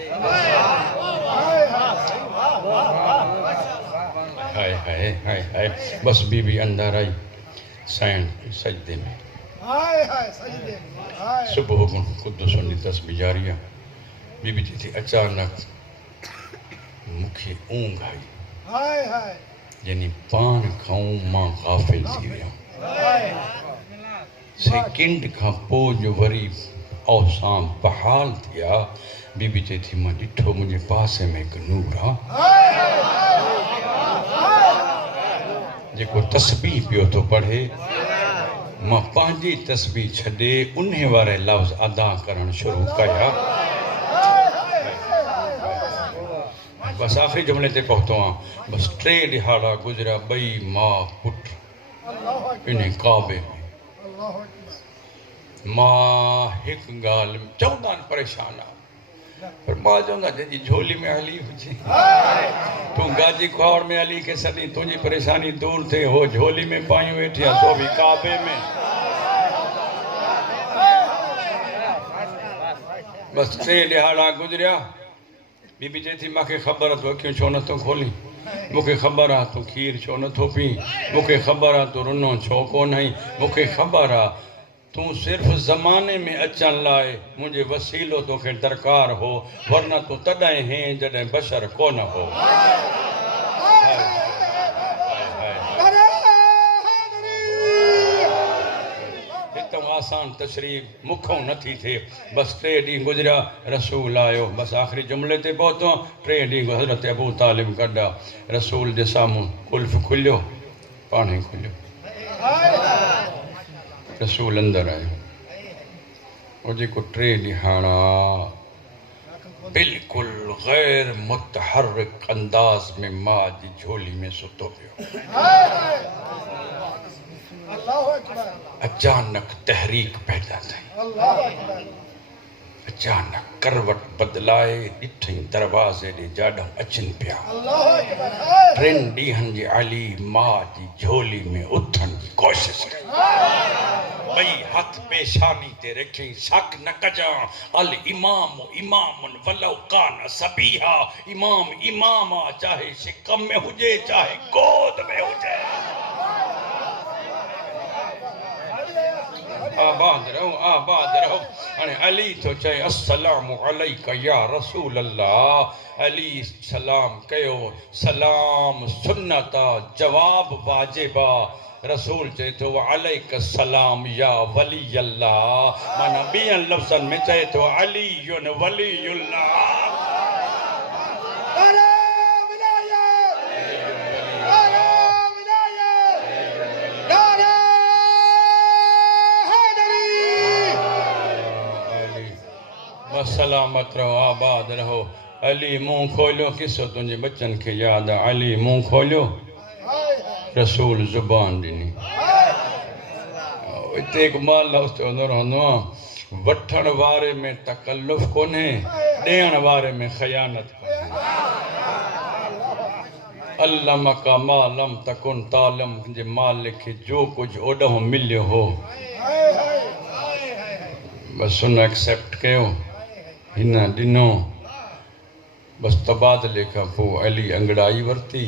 हाय हाय हाय हाय। बस बीबी अंदर आई सैन सजदे में। सुबह कुद्दुस उन्नी तस्बीह जारिया। बीबी चई थी अचानक मूंखे ऊंघ आई, यानी पान खाऊं मां गाफ़िल थी विया। सेकंड खां पोइ जो वरी औसां बहाल थिया। बीबी चए थी मां ॾिठो मुंहिंजे पासे में हिकु नूर आहे जेको तस्बीह पियो थो पढ़े। मां पंहिंजी तस्बीह छॾे उन वारे लफ़्ज़ अदा करणु शुरू कया। बस आख़िरी जुमिले ते पहुतो आहियां। बस 3 ॾिहाड़ा गुज़रिया, ॿई माउ पुट इन काबे में। मां हिकु ॻाल्हि चवंदा आहिनि परेशान आहे, पर मां चवंदा जंहिंजी झोली में हली हुजे, तूं गाजी खुआड़ में हली के सॼी तुंहिंजी परेशानी दूर थिए। हो झोली में पाई वेठी आहे, सो बि काबे में। बस 3 ॾिहाड़ा गुज़रिया। बीबी चए थी मूंखे ख़बर आहे तूं अखियूं छो नथो खोली, मूंखे ख़बर आहे तूं खीर छो नथो पी, मूंखे ख़बर आहे तूं रुनो छो कोन आई, मूंखे ख़बर आहे तूं सिर्फ़ु ज़माने में अचण लाइ मुंहिंजे वसीलो तोखे दरकार हो, वरना तूं तॾहिं हैं जॾहिं बशर कोन हो। आसान तशरीफ़ मुखों नथी थिए। बस 3 ॾींहं गुज़रिया, रसूल आयो। बस आख़िरी जुमिले ते पहुतो। 3 ॾींहं हज़रत अबू तालिब कढा। रसूल जे साम्हूं कुल्फ़ खुलियो, पाणे खुलियो। रसूल अंदर आयो। वो जेको 3 ॾिहाड़ा बिल्कुलु गैर मुतहर्रिक अंदाज़ में मां जी झोली में सुतो पियो। अचानक तहरीक पैदा थी। अचानक करवट बदलाए ॾिठई दरवाज़े ॾे जाॾो अचनि पिया। 3 ॾींहंनि जे अली मां जी झोली में उथण जी कोशिश कई। ॿई हथ पेशानी ते रखी, शक न कजां, अल इमाम इमामुन वलौ कान सबीहा। इमाम इमाम आहे, चाहे शिकम में हुजे चाहे गोद में हुजे। आबाद रहो, आबाद रहो। हाणे अली तो चए अस्सलामु अलैका या रसूल अल्लाह। अली सलाम कयो। सलाम सुन्नत आहे, जवाब वाजिब आहे। रसूल चए थो अलैका सलाम या वली अल्लाह। माना ॿियनि लफ़्ज़नि में चए थो अलीयुन वलीयुल्लाह। सलामत रहो, आबाद रहो। अली मुंह खोलियो, किसो तुंहिंजे बच्चन खे यादि आहे। अली मुंह खोलियो, रसूल ज़ुबान ॾिनी। हिते हिकु माल लफ़्ज़ चवंदो रहंदो आहे, वठण वारे में तकल्लुफ़ कोन्हे, ॾियण वारे में ख़यानत कोन्हे। अल्लमका मा लम तकुन तालम जे मालिक खे जो कुझु ओॾों मिलियो हो, बसि हुन एक्सेप्ट कयो, हिन ॾिनो। बसि तबादले खां पोइ अली अंगड़ाई वरिती।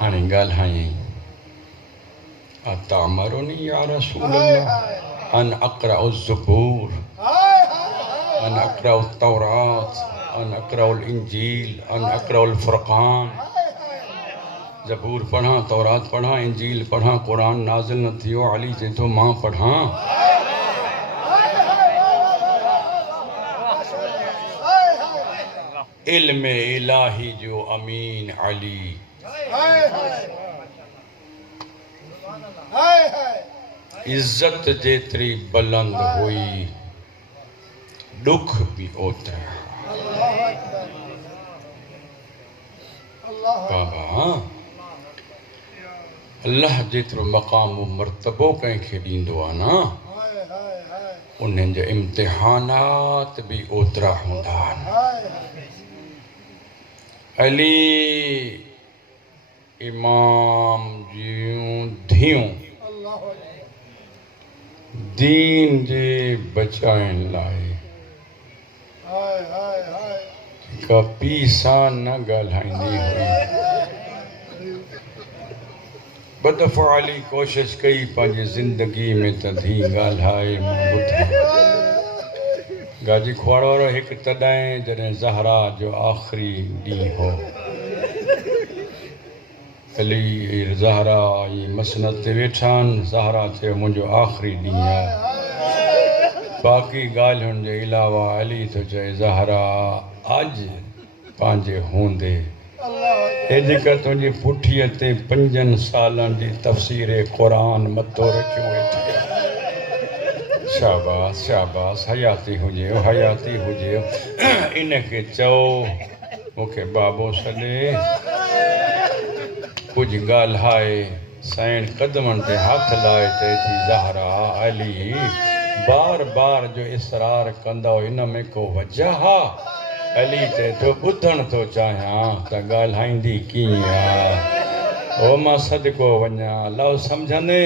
हाणे ॻाल्हायईं, अतामरुनी या रसूल अल्लाह अन अक़रअ ज़बूर अन अक़रअ तौरात अन अक़रअ इंजील अन अक़रअ फ़ुरक़ान। ज़बूर पढ़ां, तौरात पढ़ां, इंजील पढ़ां, क़ुरान नाज़िल न थियो। अली चए थो मां पढ़ां। इल्म इलाही जो अमीन अली। इज्जत जेतरी बुलंद हुई, दुख भी ओतरा। बाबा अल्लाह जेतिरो मक़ाम मर्तबो कंहिंखे ॾींदो आहे न, उन्हनि जा इम्तिहानात भी ओतरा हूंदा आहिनि। अली इमाम जूं धियूं दीन जे बचाइण लाइ का पीउ सां न ॻाल्हाईंदी हुई। ॿ दफ़ा अली कोशिश कई पंहिंजी ज़िंदगी में त धी ॻाल्हाए मां ॿुधां। गाजी खुआड़ वारो हिकु तॾहिं जॾहिं ज़हरा जो आख़िरी ॾींहुं हो। अली ज़हरा ई मसनद ते वेठा आहिनि। ज़हरा चयो मुंहिंजो आख़िरी ॾींहुं आहे। बाक़ी ॻाल्हियुनि जे अलावा अली थो चए ज़हरा अॼु पंहिंजे हूंदे हेॾिका तुंहिंजी पुठीअ ते 5 सालनि जी तफ़सीर क़ुरान मथो रखियो वेठी आहे। शाबाश शाबाश हयाती हुजे इनखे चओ मूंखे बाबो सॾे कुझु ॻाल्हाए साईं कदमनि ते हथ लाए चए थी ज़हरा अली बार बार जो इसरार कंदो इन में को वजह अली चए थो ॿुधण थो चाहियां त ॻाल्हाईंदी कीअं आहे ओ मां सदको वञा लव सम्झंदे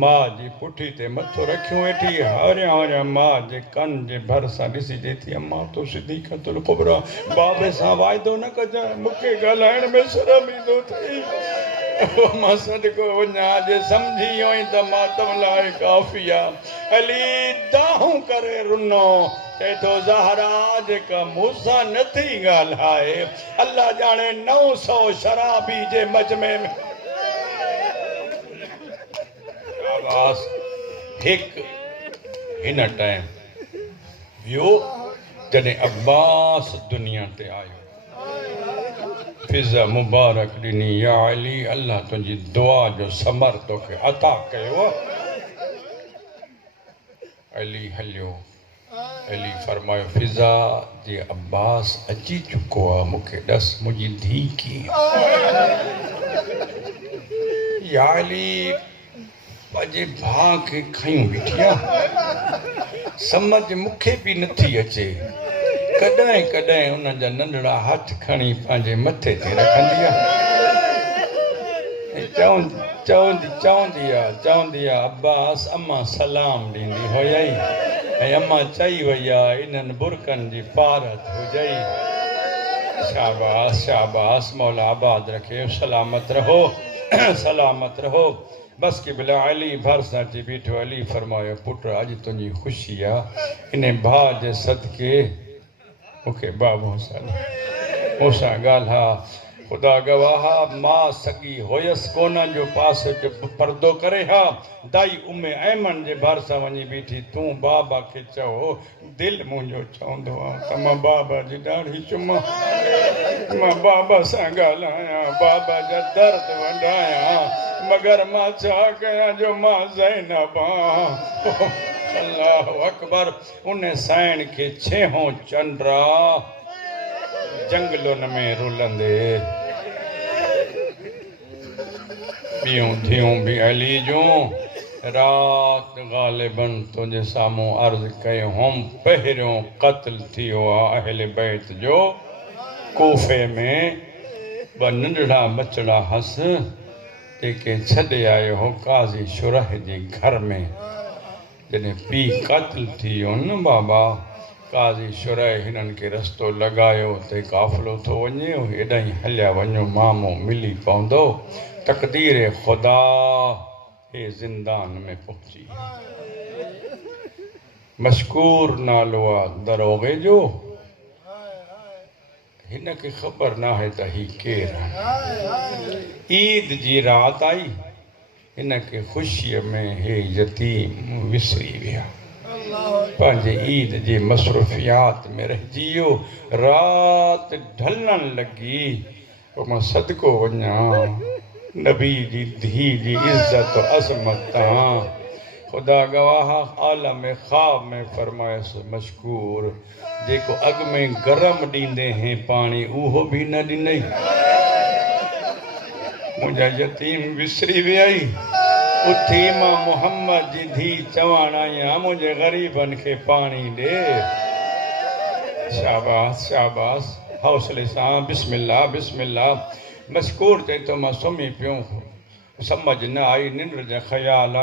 मां जी पुठी ते मथो रखियो वेठी हरिया मां जे कन जे भरिसां ॾिसी चए थी अम्मा तो सिद्दीक़तुल कुबरा बाबे सां वाइदो न कजांइ मूंखे ॻाल्हाइण में शर्म ईंदो अथई मां सदको वञा जे सम्झी वई त मातम लाइ काफ़ी आहे अली दाहूं करे रुनो चए थो ज़हरा जेका मूंसां नथी ॻाल्हाए अल्लाह ॼाणे 900 शराबी जे मजमे में आवाज़ हिकु हिन टाइम वियो जॾहिं अब्बास दुनिया ते आयो फिज़ा मुबारक ॾिनी या अली अल्लाह तुंहिंजी दुआ जो समर तोखे अता कयो अली हलियो अली फरमायो फिज़ा जे अब्बास अची चुको आहे मूंखे ॾस मुंहिंजी धीउ कीअं या अली पंहिंजे भाउ खे खयूं बीठी आहे सम्झ मूंखे बि नथी अचे कॾहिं कॾहिं उन जा नंढड़ा हथ खणी पंहिंजे मथे ते रखंदी आहे चवंदी आहे अब्बास अम्मा सलाम ॾींदी हुयई ऐं अम्मा चई वई आहे इन्हनि बुरकनि जी पारत हुजई शाबाश शाबाश मौला आबाद रखे सलामत रहो बस कि बिला अली भरिसां अची बीठो अली फरमायो पुट अॼु तुंहिंजी ख़ुशी आहे इन भाउ जे सदके मूंखे बाबू सां मूंसां ॻाल्हा ख़ुदा गवाह मां सॻी हुयसि कोन जो पासे जो पर्दो करे हा दाई उमे ऐमन जे भरिसां वञी बीठी तूं बाबा खे चओ दिलि मुंहिंजो चवंदो आहे त मां बाबा जी ॾाढी चुमां मां बाबा सां ॻाल्हायां बाबा जा दर्द वंडायां मगर मां छा कयां जो मां ज़ैनब आहियां अल्लाह अकबर उन साइण खे छहों चंड्रा जंगलुनि में रुलंदे ॿियूं धियूं बि अली जूं राति ग़ालिबन तुंहिंजे साम्हूं अर्ज़ु कयूं हुम पहिरियों क़त्ल थियो आहे अहल बैत जो कूफ़े में 2 नंढड़ा बचड़ा हस जेके छॾे आयो हो काज़ी शुरह जे घर में जॾहिं पीउ क़त्ल थी वियो न बाबा काज़ी शुरह हिननि खे रस्तो लॻायो त काफ़िलो थो वञे हेॾां ई हलिया वञो मामो मिली पवंदो तक़दीर ख़ुदा हे ज़िंदान में पहुची मशकूर नालो आहे दरोगे जो हिन खे ख़बर न आहे त ही केरु आहे ईद जी राति आई हिन खे ख़ुशीअ में हे यतीम विसरी विया पंहिंजे ईद जी मसरूफ़ियात में रहिजी वियो राति ढलण लॻी पोइ मां सदको वञा नबी जी धीउ जी इज़त अज़मत तां ख़ुदा गवाह आलम ख़्वाब में फरमायसि मशकूर जेको अॻ में गरम ॾींदे हैं पाणी उहो बि न ॾिनई मुंहिंजा यतीम विसरी वियाई उथी मां मोहम्मद जी धीउ चवण आई आहियां मुंहिंजे ग़रीबनि खे पाणी ॾे शाबाश शाबाश हौसले सां बिस्मिल्लाह बिस्मिल्लाह मशकूर चए थो मां सुम्ही पियो सम्झ न आई निंड जा ख़्याल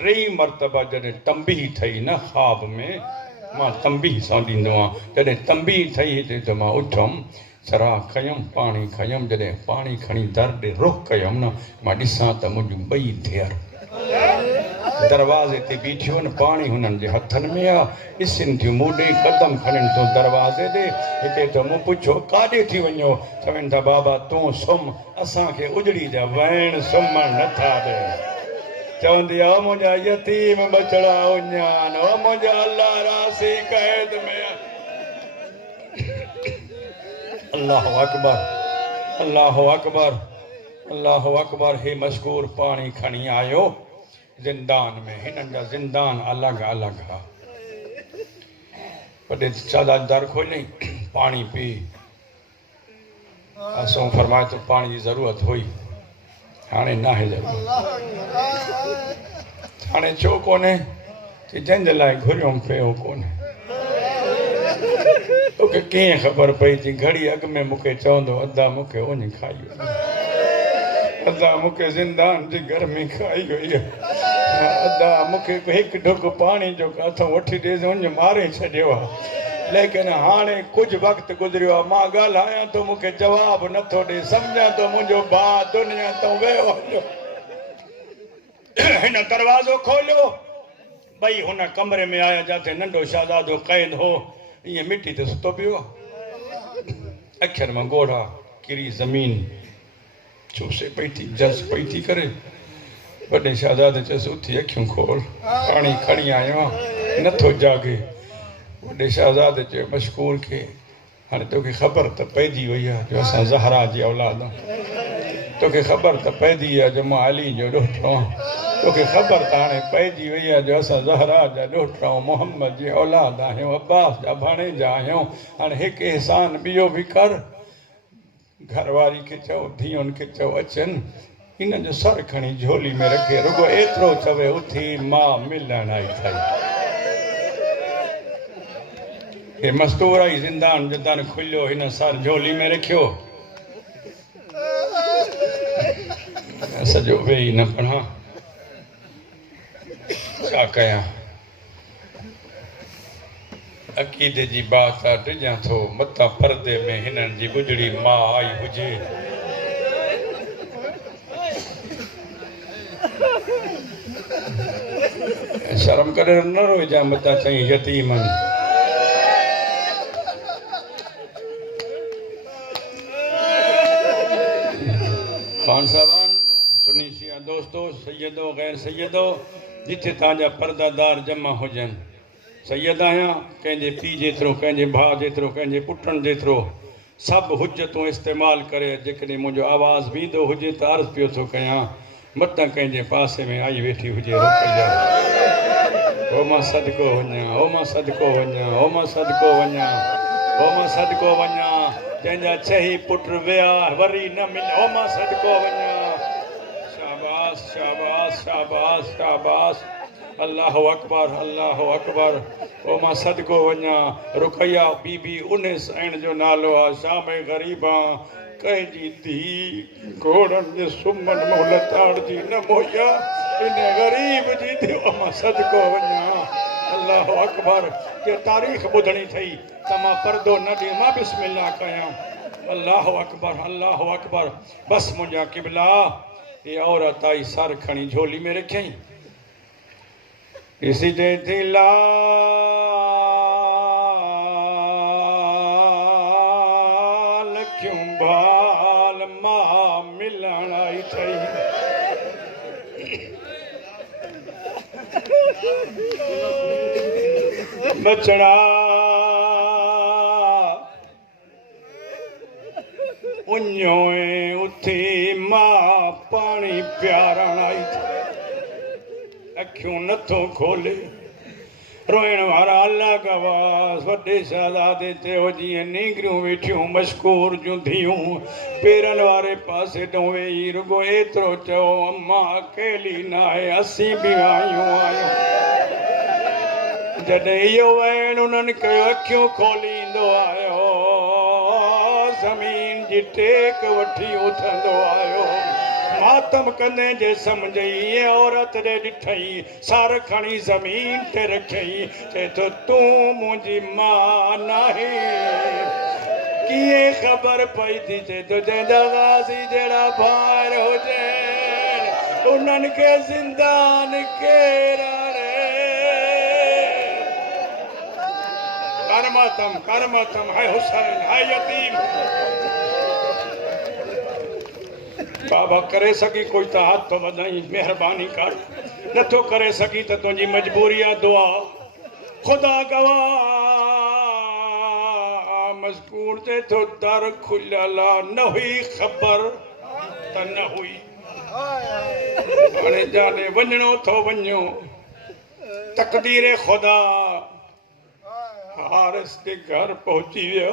3 मरतबा जॾहिं तंबीह ठही न ख़्वाब में मां तंबीह सां ॾींदो आहियां जॾहिं तंबीह ठही चए थो मां उथियुमि सरा खयुमि पाणी खयुमि जॾहिं पाणी खणी दर ॾे रुख कयुमि न मां ॾिसां त मुंहिंजूं 2 धीअरूं दरवाज़े ते बीठियूं आहिनि पाणी हुननि जे हथनि में आहे ॾिसनि थियूं मूं ॾे कदम खणनि थियूं दरवाज़े ॾे हिते त मूं पुछो काॾे थी वञो चवनि था बाबा तूं सुम्ह असांखे उजड़ी जा वैण सुम्हण नथा ॾे चवंदी आहे मुंहिंजा यतीम बचड़ा उञान ओ मुंहिंजा अल्लाह रासी क़ैद में अल्लाहु अकबर अल्लाहु अकबर अल्लाहु अकबर। हे मशहूर पानी खणी आयो ज़िंदान में हिननि जा ज़िंदान अलॻि अलॻि हा। वॾे सादा दर खोलियईं पाणी पी असां फरमाए तो पानी जी ज़रूरत हुई हाणे नाहे ज़रूरत हाणे छो कोन्हे कि जंहिंजे लाइ घुरियमि पियो कोन्हे तोखे कीअं ख़बर पई थी घड़ी अॻ में मूंखे चवंदो अदा मूंखे वञी खाई वई अदा मूंखे ज़िंदान जी गर्मी खाई वई अदा मूंखे हिकु ढुक पाणी जो हथों वठी ॾे वञ मारे छॾियो आहे लेकिन हाणे कुझु वक़्तु गुज़रियो आहे मां ॻाल्हायां थो मूंखे जवाबु नथो ॾे सम्झां थो मुंहिंजो भाउ दुनिया तो वियो हिन दरवाज़ो खोलियो ॿई हुन कमरे में आया जिते नंढो शहज़ादो क़ैद हो ईअं मिटी ते सुतो पियो अखियुनि मां ॻोढ़ा किरी ज़मीन चूसे पई थी जस पई थी करे वॾे शहज़ादे चयसि उथी अखियूं खोल पाणी खणी आयो नथो जागे वॾे शहज़ादे चयो मशकूर खे हाणे तोखे ख़बर त पइजी वई आहे जो असां ज़हरा जी औलाद आहियूं तोखे ख़बर त पइजी आहे जो मां अली जो ॾोहिटो आहियां तोखे ख़बर त हाणे पइजी वई आहे जो असां ज़हरा जा ॾोहिटा आहियूं मोहम्मद जी औलाद आहियूं अब्बास जा भाणेजा आहियूं हाणे हिकु एहसान ॿियो बि कर घरवारी खे चओ धीअनि खे चओ अचनि इन जो सर खणी झोली में रखे रुगो एतिरो चवे उथी मां मिलण आई अथई हे मस्तूर आई ज़िंदान जो दर खुलियो हिन सर झोली में रखियो सॼो वेही न पढ़ां छा कयां अक़ीदे जी बात आहे टिॼां थो मथां परदे में हिननि जी ॿुजड़ी मां आई हुजे शर्म करे न रोइजां मथां चई यतीमनि खान साहबान सुनी शिया दोस्तो सैयदो गैर सैयदो जिथे तव्हांजा परदादार जमा हुजनि सैयद आहियां कंहिंजे पीउ जेतिरो कंहिंजे भाउ जेतिरो कंहिंजे पुटनि जेतिरो सभु हुजतूं इस्तेमालु करे जेकॾहिं मुंहिंजो आवाज़ु बींदो हुजे त अर्ज़ु पियो थो कयां मतां कंहिंजे पासे में आई वेठी हुजे रुपया हो मां सदको वञा हो मां सदको वञा हो मां सदको वञा हो मां सदको वञा जंहिंजा छही पुट विया वरी न मिलिया हो मां सदको वञा शाबाश शाबाश शाबाश शाबाश अल्लाहु अकबर अल्लाहु अकबर ओ मां सदको वञा रुकैया बीबी 19 ऐण जो नालो आहे शाम ग़रीबा कंहिंजी धीउ घोड़नि जे सुम्हनि मोहलत आड़जी न मोया इन ग़रीब जी धीउ ओ मां सदको वञा अल्लाहु अकबर के तारीख़ ॿुधणी अथई त मां परदो न ॾियां मां बिस्मिल्लाह कयां अल्लाहु अकबर बस मुंहिंजा क़िबला ये औरत आई सर खणी झोली में रखियईं इसी दे दिला क्यों भाल मां मिलण आई थई बचड़ा उन्योए उथी मां पानी प्यारण आई थी अखियूं नथो खोले रोइण वारा अल्लाह गवाह वॾे शहज़ादे चयो जीअं नींगरियूं वेठियूं मशकूर जूं धीअूं पेरनि वारे पासे ॾों वेही रुगो एतिरो चयो अम्मा अकेली न आहे असीं बि आयूं आहियूं जॾहिं इहो वैण उन्हनि कयो अखियूं खोलींदो आयो ज़मीन जी टेक वठी उथंदो आयो मातम कंदे जे सम्झ इहे औरत ॾे ॾिठई सर खणी ज़मीन ते रखियई चए थो तूं मुंहिंजी मां नाहे कीअं ख़बर पई थी चए थो जंहिंजा गाज़ी जहिड़ा भार हुजनि उन्हनि खे ज़िंदान केरु करमतम है हुसैन है यतीम बाबा करे सकी कोई तो हाथ तो वधाई मेहरबानी कर नथो करे सकी तो तुझी मजबूरी आहे दुआ खुदा गवाह मजबूर ते तो दर खुलियल न हुई ख़बर त न हुई हाणे जाने वञणो थो वञो तकदीर खुदा हारिस के घर पहुंची वियो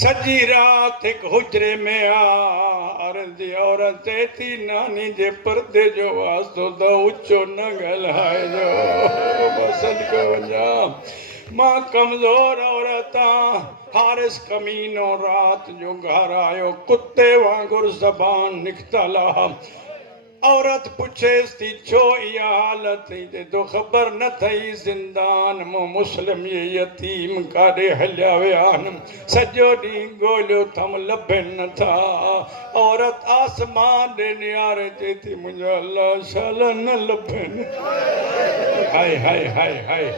सजी रात एक हुजरे में हारिस जी औरत थी नानी जे पर्दे जो वास्तो तो ऊंचो न ॻाल्हाइजो बसद को वञा मां कमज़ोर औरत हारिस कमीनो रात जो घर आयो कुत्ते वांगुर ज़बान निकतल औरत पुछेस थी छो इहा हालत थी तो ख़बर न थई ज़िंदान मो मुस्लिम ये यतीम काॾे हलिया विया आहिनि सॼो ॾींहुं ॻोल्हियो थम लभनि नथा औरत आसमान ॾे निहारे चए थी मुंहिंजो अल्लाह शाल न लभनि हाय हाय हाय हाय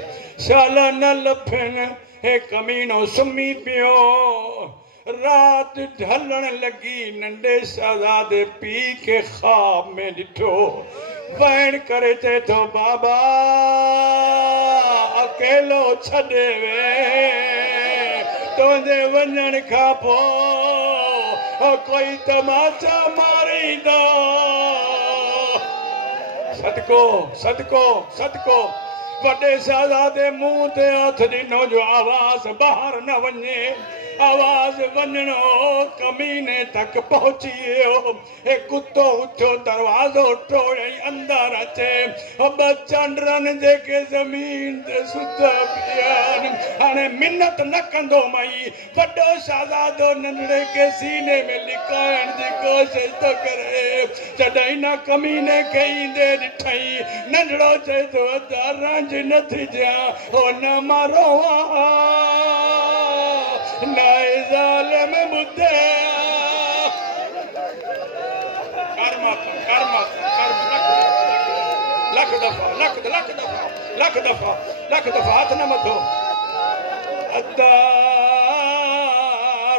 शाल न लभनि हे कमीनो सुम्ही पियो रात ढलण लगी नंढे शहजादे पी के ख्वाब में ॾिठो वहण करे चए थो बाबा अकेलो छॾे वे तुंहिंजे वञण खां पोइ कोई तमाचा मारींदो सदको सदको सदको वॾे शहजादे मुंहुं ते हथ ॾिनो जो आवाज़ ॿाहिरि न वञे आवाज़ वञणो कमीने तक पहुची वियो हे कुत्तो उठो दरवाज़ो टोड़ई अंदर अचे ॿ चंडरनि जेके ज़मीन ते सुता पिया आहिनि हाणे मिनत न कंदो मई वॾो शहज़ादो नंढड़े के सीने में लिकाइण जी कोशिश थो करे जॾहिं न कमीने खे ईंदे ॾिठई नंढड़ो चए थो रंज नथी ॾियां हो न मारो नाए ज़ालिम ॿुधे लख दफ़ा हथ न मथो अदा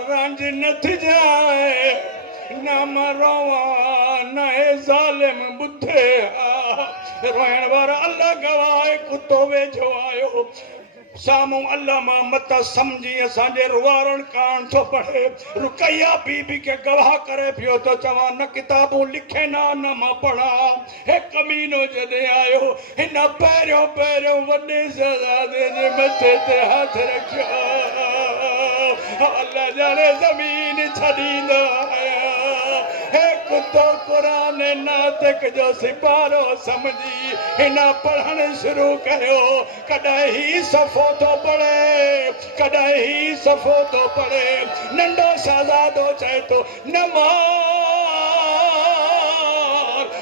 रंज न थी जाए न मरोवा नाए ज़ालिम ॿुधे रोइण वारा अल्लाह गवाह कुत्तो वेझो आयो सामूं अल्लाह मां मत सम्झी असांजे रुवारण कान थो पढ़े रुकैया बीबी के गवाह करे पियो तो चवां न किताबूं लिखे न मां पढ़ा हे कमीनो जॾहिं आयो हिन पहिरियों पहिरियों वॾे शहज़ादे जे मथे ते हथ रखियो अल्लाह ॼाणे ज़मीन छॾींदो हे कुत्तो क़ुरान नातिक जो सिपारो समझी हिन पढ़ण शुरू कयो कॾहिं ही सफ़ो थो पढ़े कॾहिं ही सफ़ो थो पढ़े नंढो शहज़ादो चए थो न मार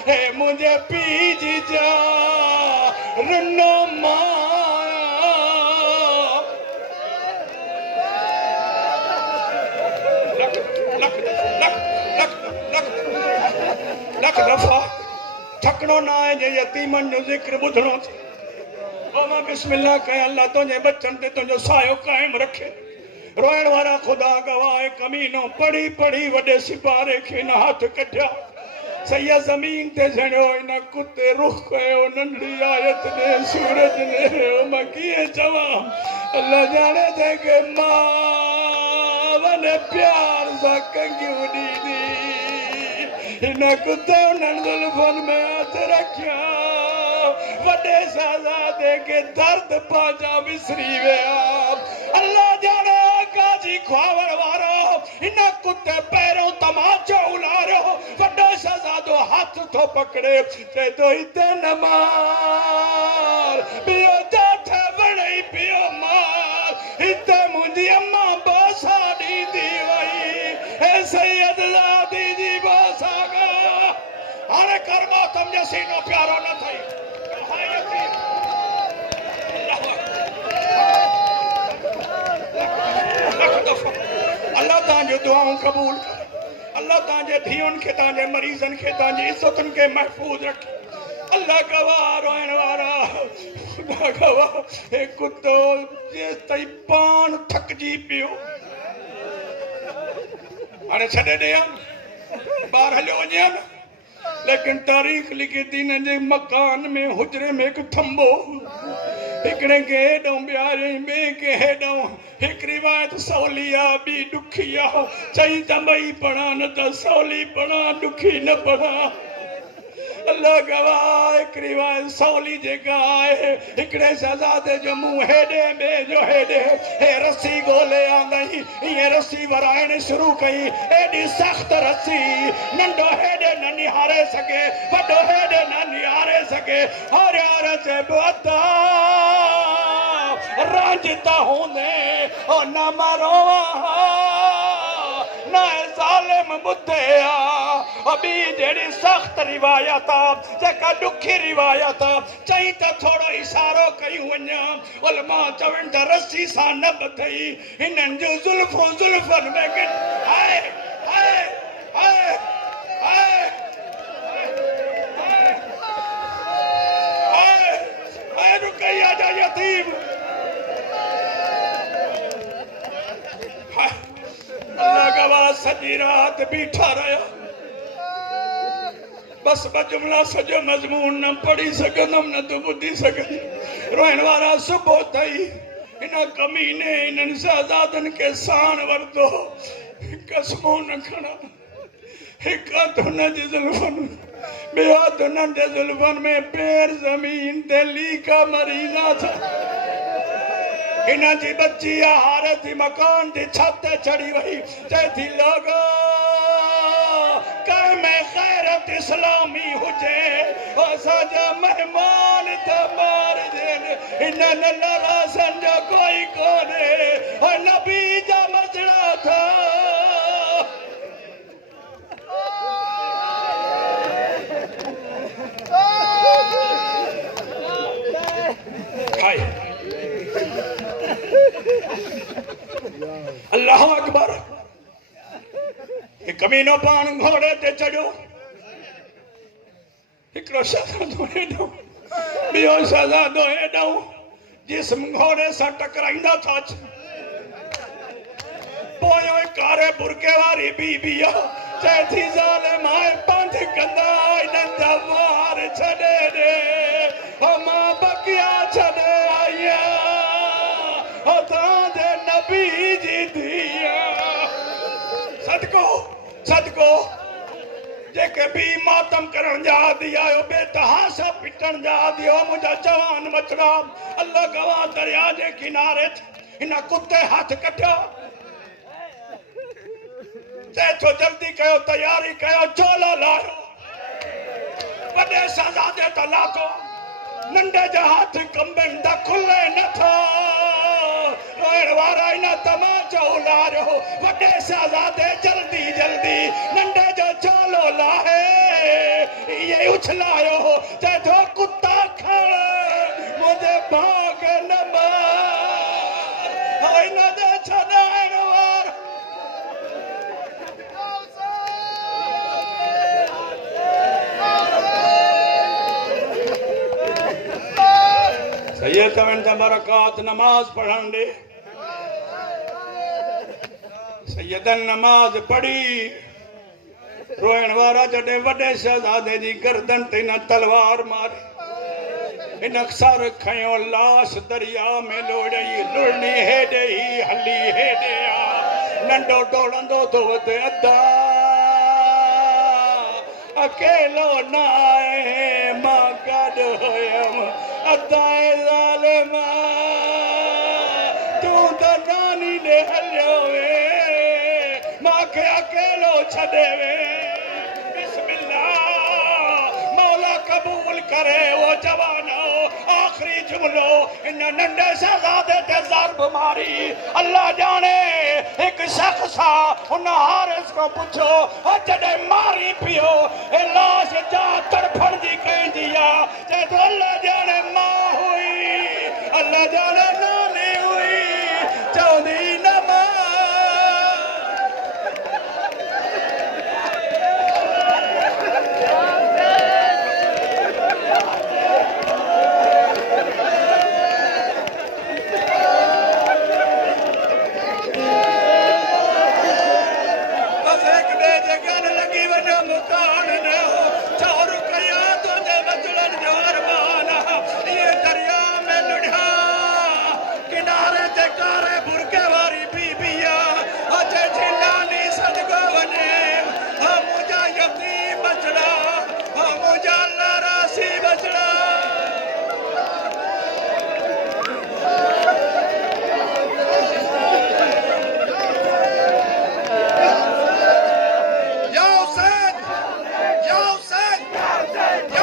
हे मुंहिंजे पीउ जी जान न मार लख दफ़ा थकणो न आहे जे यतीमनि जो ज़िक्र ॿुधणो मां बिस्मिल्लाह कयां अल्लाह तुंहिंजे बचनि ते तुंहिंजो सायो क़ाइमु रखे रोइण वारा ख़ुदा गवाह कमीनो पढ़ी पढ़ी वॾे सिपारे खे न हथ कढिया सही ज़मीन ते झड़ियो हिन कुते रुख कयो नंढड़ी आयत ॾे सूरज ॾे मां कीअं चवां अल्लाह ॼाणे जेके मां प्यार सां कंगियूं ॾींदी हिन कुते उन्हनि ज़ुल्फ़नि में हथ रखिया वॾे शहज़ादे के दर्द पंहिंजा विसरी विया अल्लाह ॼाणे काजी ख्वावण वारो हिन कुते पहिरियों तमाचो उलारियो वॾो शहज़ादो हथ थो पकड़े चए थो हिते न मार ॿियो जाठ वणई पियो मार हिते मुंहिंजी अम्मा बोसा ॾींदी वई हे सैयद ज़ादी जी बोसा हाणे कर मौतम जो सीनो प्यारो न थई अल्लाह तव्हांजो दुआऊं क़बूल करे अल्लाह तव्हांजे धीउनि खे तव्हांजे मरीज़नि खे तव्हांजी इज़तुनि खे महफ़ूज़ रखे अल्लाह गवाह रोइण वारा ख़ुदा गवाह हे कुत्तो जेसि ताईं पाण थकिजी पियो हाणे छॾे ॾियां बाहर हलियो वञे न, लेकिन तारीख़ लिखी थी न जे मकान में हुजरे में एक थंबो हिकिड़े के हेॾो ॿियारे ॿिए के हेॾो। हिकु रिवायत सवली आहे ॿी ॾुखी आहे, चई त ॿई पढ़ा न त सवली पढ़ा ॾुखी न पढ़ा। अल्लाह गवाह एक रिवायत सवली जेका आहे हिकिड़े शहज़ादे जो मुंहुं हेॾे ॿिए जो हेॾे, हे रस्सी ॻोल्हे आंदई ईअं रस्सी वराइण शुरू कई, एॾी सख़्त रस्सी नंढो हेॾे न निहारे सघे वॾो हेॾे न निहारे सघे। हर यार चइबो अता रांझता हूंदे ओ न मरो न ज़ालिम ॿुधे आ। ॿी जहिड़ी सख़्त रिवायत आहे जेका ॾुखी रिवायत चई त थोरो इशारो कयूं वञा, उलमा चवनि त रस्सी सां न ॿधई हिननि जूं ज़ुल्फ़ूं ज़ुल्फ़नि में गिन। हाय हाय हाय हाय हाय हाय रुकैया जा यतीम। अल्लाह गवाह सॼी रात बीठा रहिया, बस ॿ जुमला सॼो मज़मून न पढ़ी सघंदुमि न तूं ॿुधी सघंदी। रोइण वारा सुबुह ताईं हिन कमीने हिननि शहज़ादनि खे साण वरितो, कसमूं न खणा। हिकु हथु हुन जी ज़ुल्फ़नि ॿियो हथु हुननि जे ज़ुल्फ़नि में पैर ज़मीन ते लीका मरीज़ा था। हिन जी बच्ची हारे थी मकान जी छत ते चढ़ी वई, चए थी लोगो काइम ग़ैरत इस्लामी हुजे असांजा मेहमान त मारिजनि, हिननि नाराज़नि जो कोई कोन्हे नबी जा मसला था। अल्लाह अकबर। कमीनो पान घोड़े ते चढ़ियो, हिकिड़ो शहज़ादो हेॾो ॿियो शहज़ादो हेॾो, जिस्म घोड़े सां टकराईंदा था अचनि। पोयों कारे बुरके वारी बीबी आहे, चए थी ज़ालिम आहे पंध कंदा इन्हनि जा वार छॾे ॾे, मां बकिया छॾे आई आहियां तव्हांजे नबी जी धीअ। सदको सदको जेके बि मातम करण जा आदि आहियो बेतहाशा पिटण जा आदि हो मुंहिंजा जवान मछड़ा, अल्लाह गवाह दरिया जे किनारे हिन कुते हथ कटियो, चए थो जल्दी कयो तयारी कयो चोलो लाहियो। वॾे शहज़ादे त लाथो, नंढे जा हथ कंबनि त खुले नथो। रोइण वारा इन तमाचो लारियो, वॾे शहज़ादे जल्दी जल्दी नंढे जो चोलो लाहे इहे उछलायो, चए थो कुता खण मुंहिंजे भाउ खे न मार, हिन जे छॾाइण वार। सैयद तवन बरकात नमाज पढ़ण दे। सैयदन नमाज पढ़ी, रोइण वारा जॾहिं वॾे शहज़ादे जी गर्दन ते न तलवार मारी, हिन सर खयो लाश दरिया में लोड़ई, लुड़नी हेॾे ही हली हेॾे आ, नंढो डोड़ंदो थो वधे अदा अकेलो न आहे मां गॾु हुयमि अदा ज़ालिमा तूं त नानी ॾे हलियो वे मांखे अकेलो छॾे वे। बिस्मिल्लाह मौला कबूल करे वो जवानो आखिरी जुमलो इन नंढे शहज़ादे ते ज़रब मारी। अल्लाह जाने एक शख्स हुन हारिस को पुछो जॾहिं मारी पियो लाश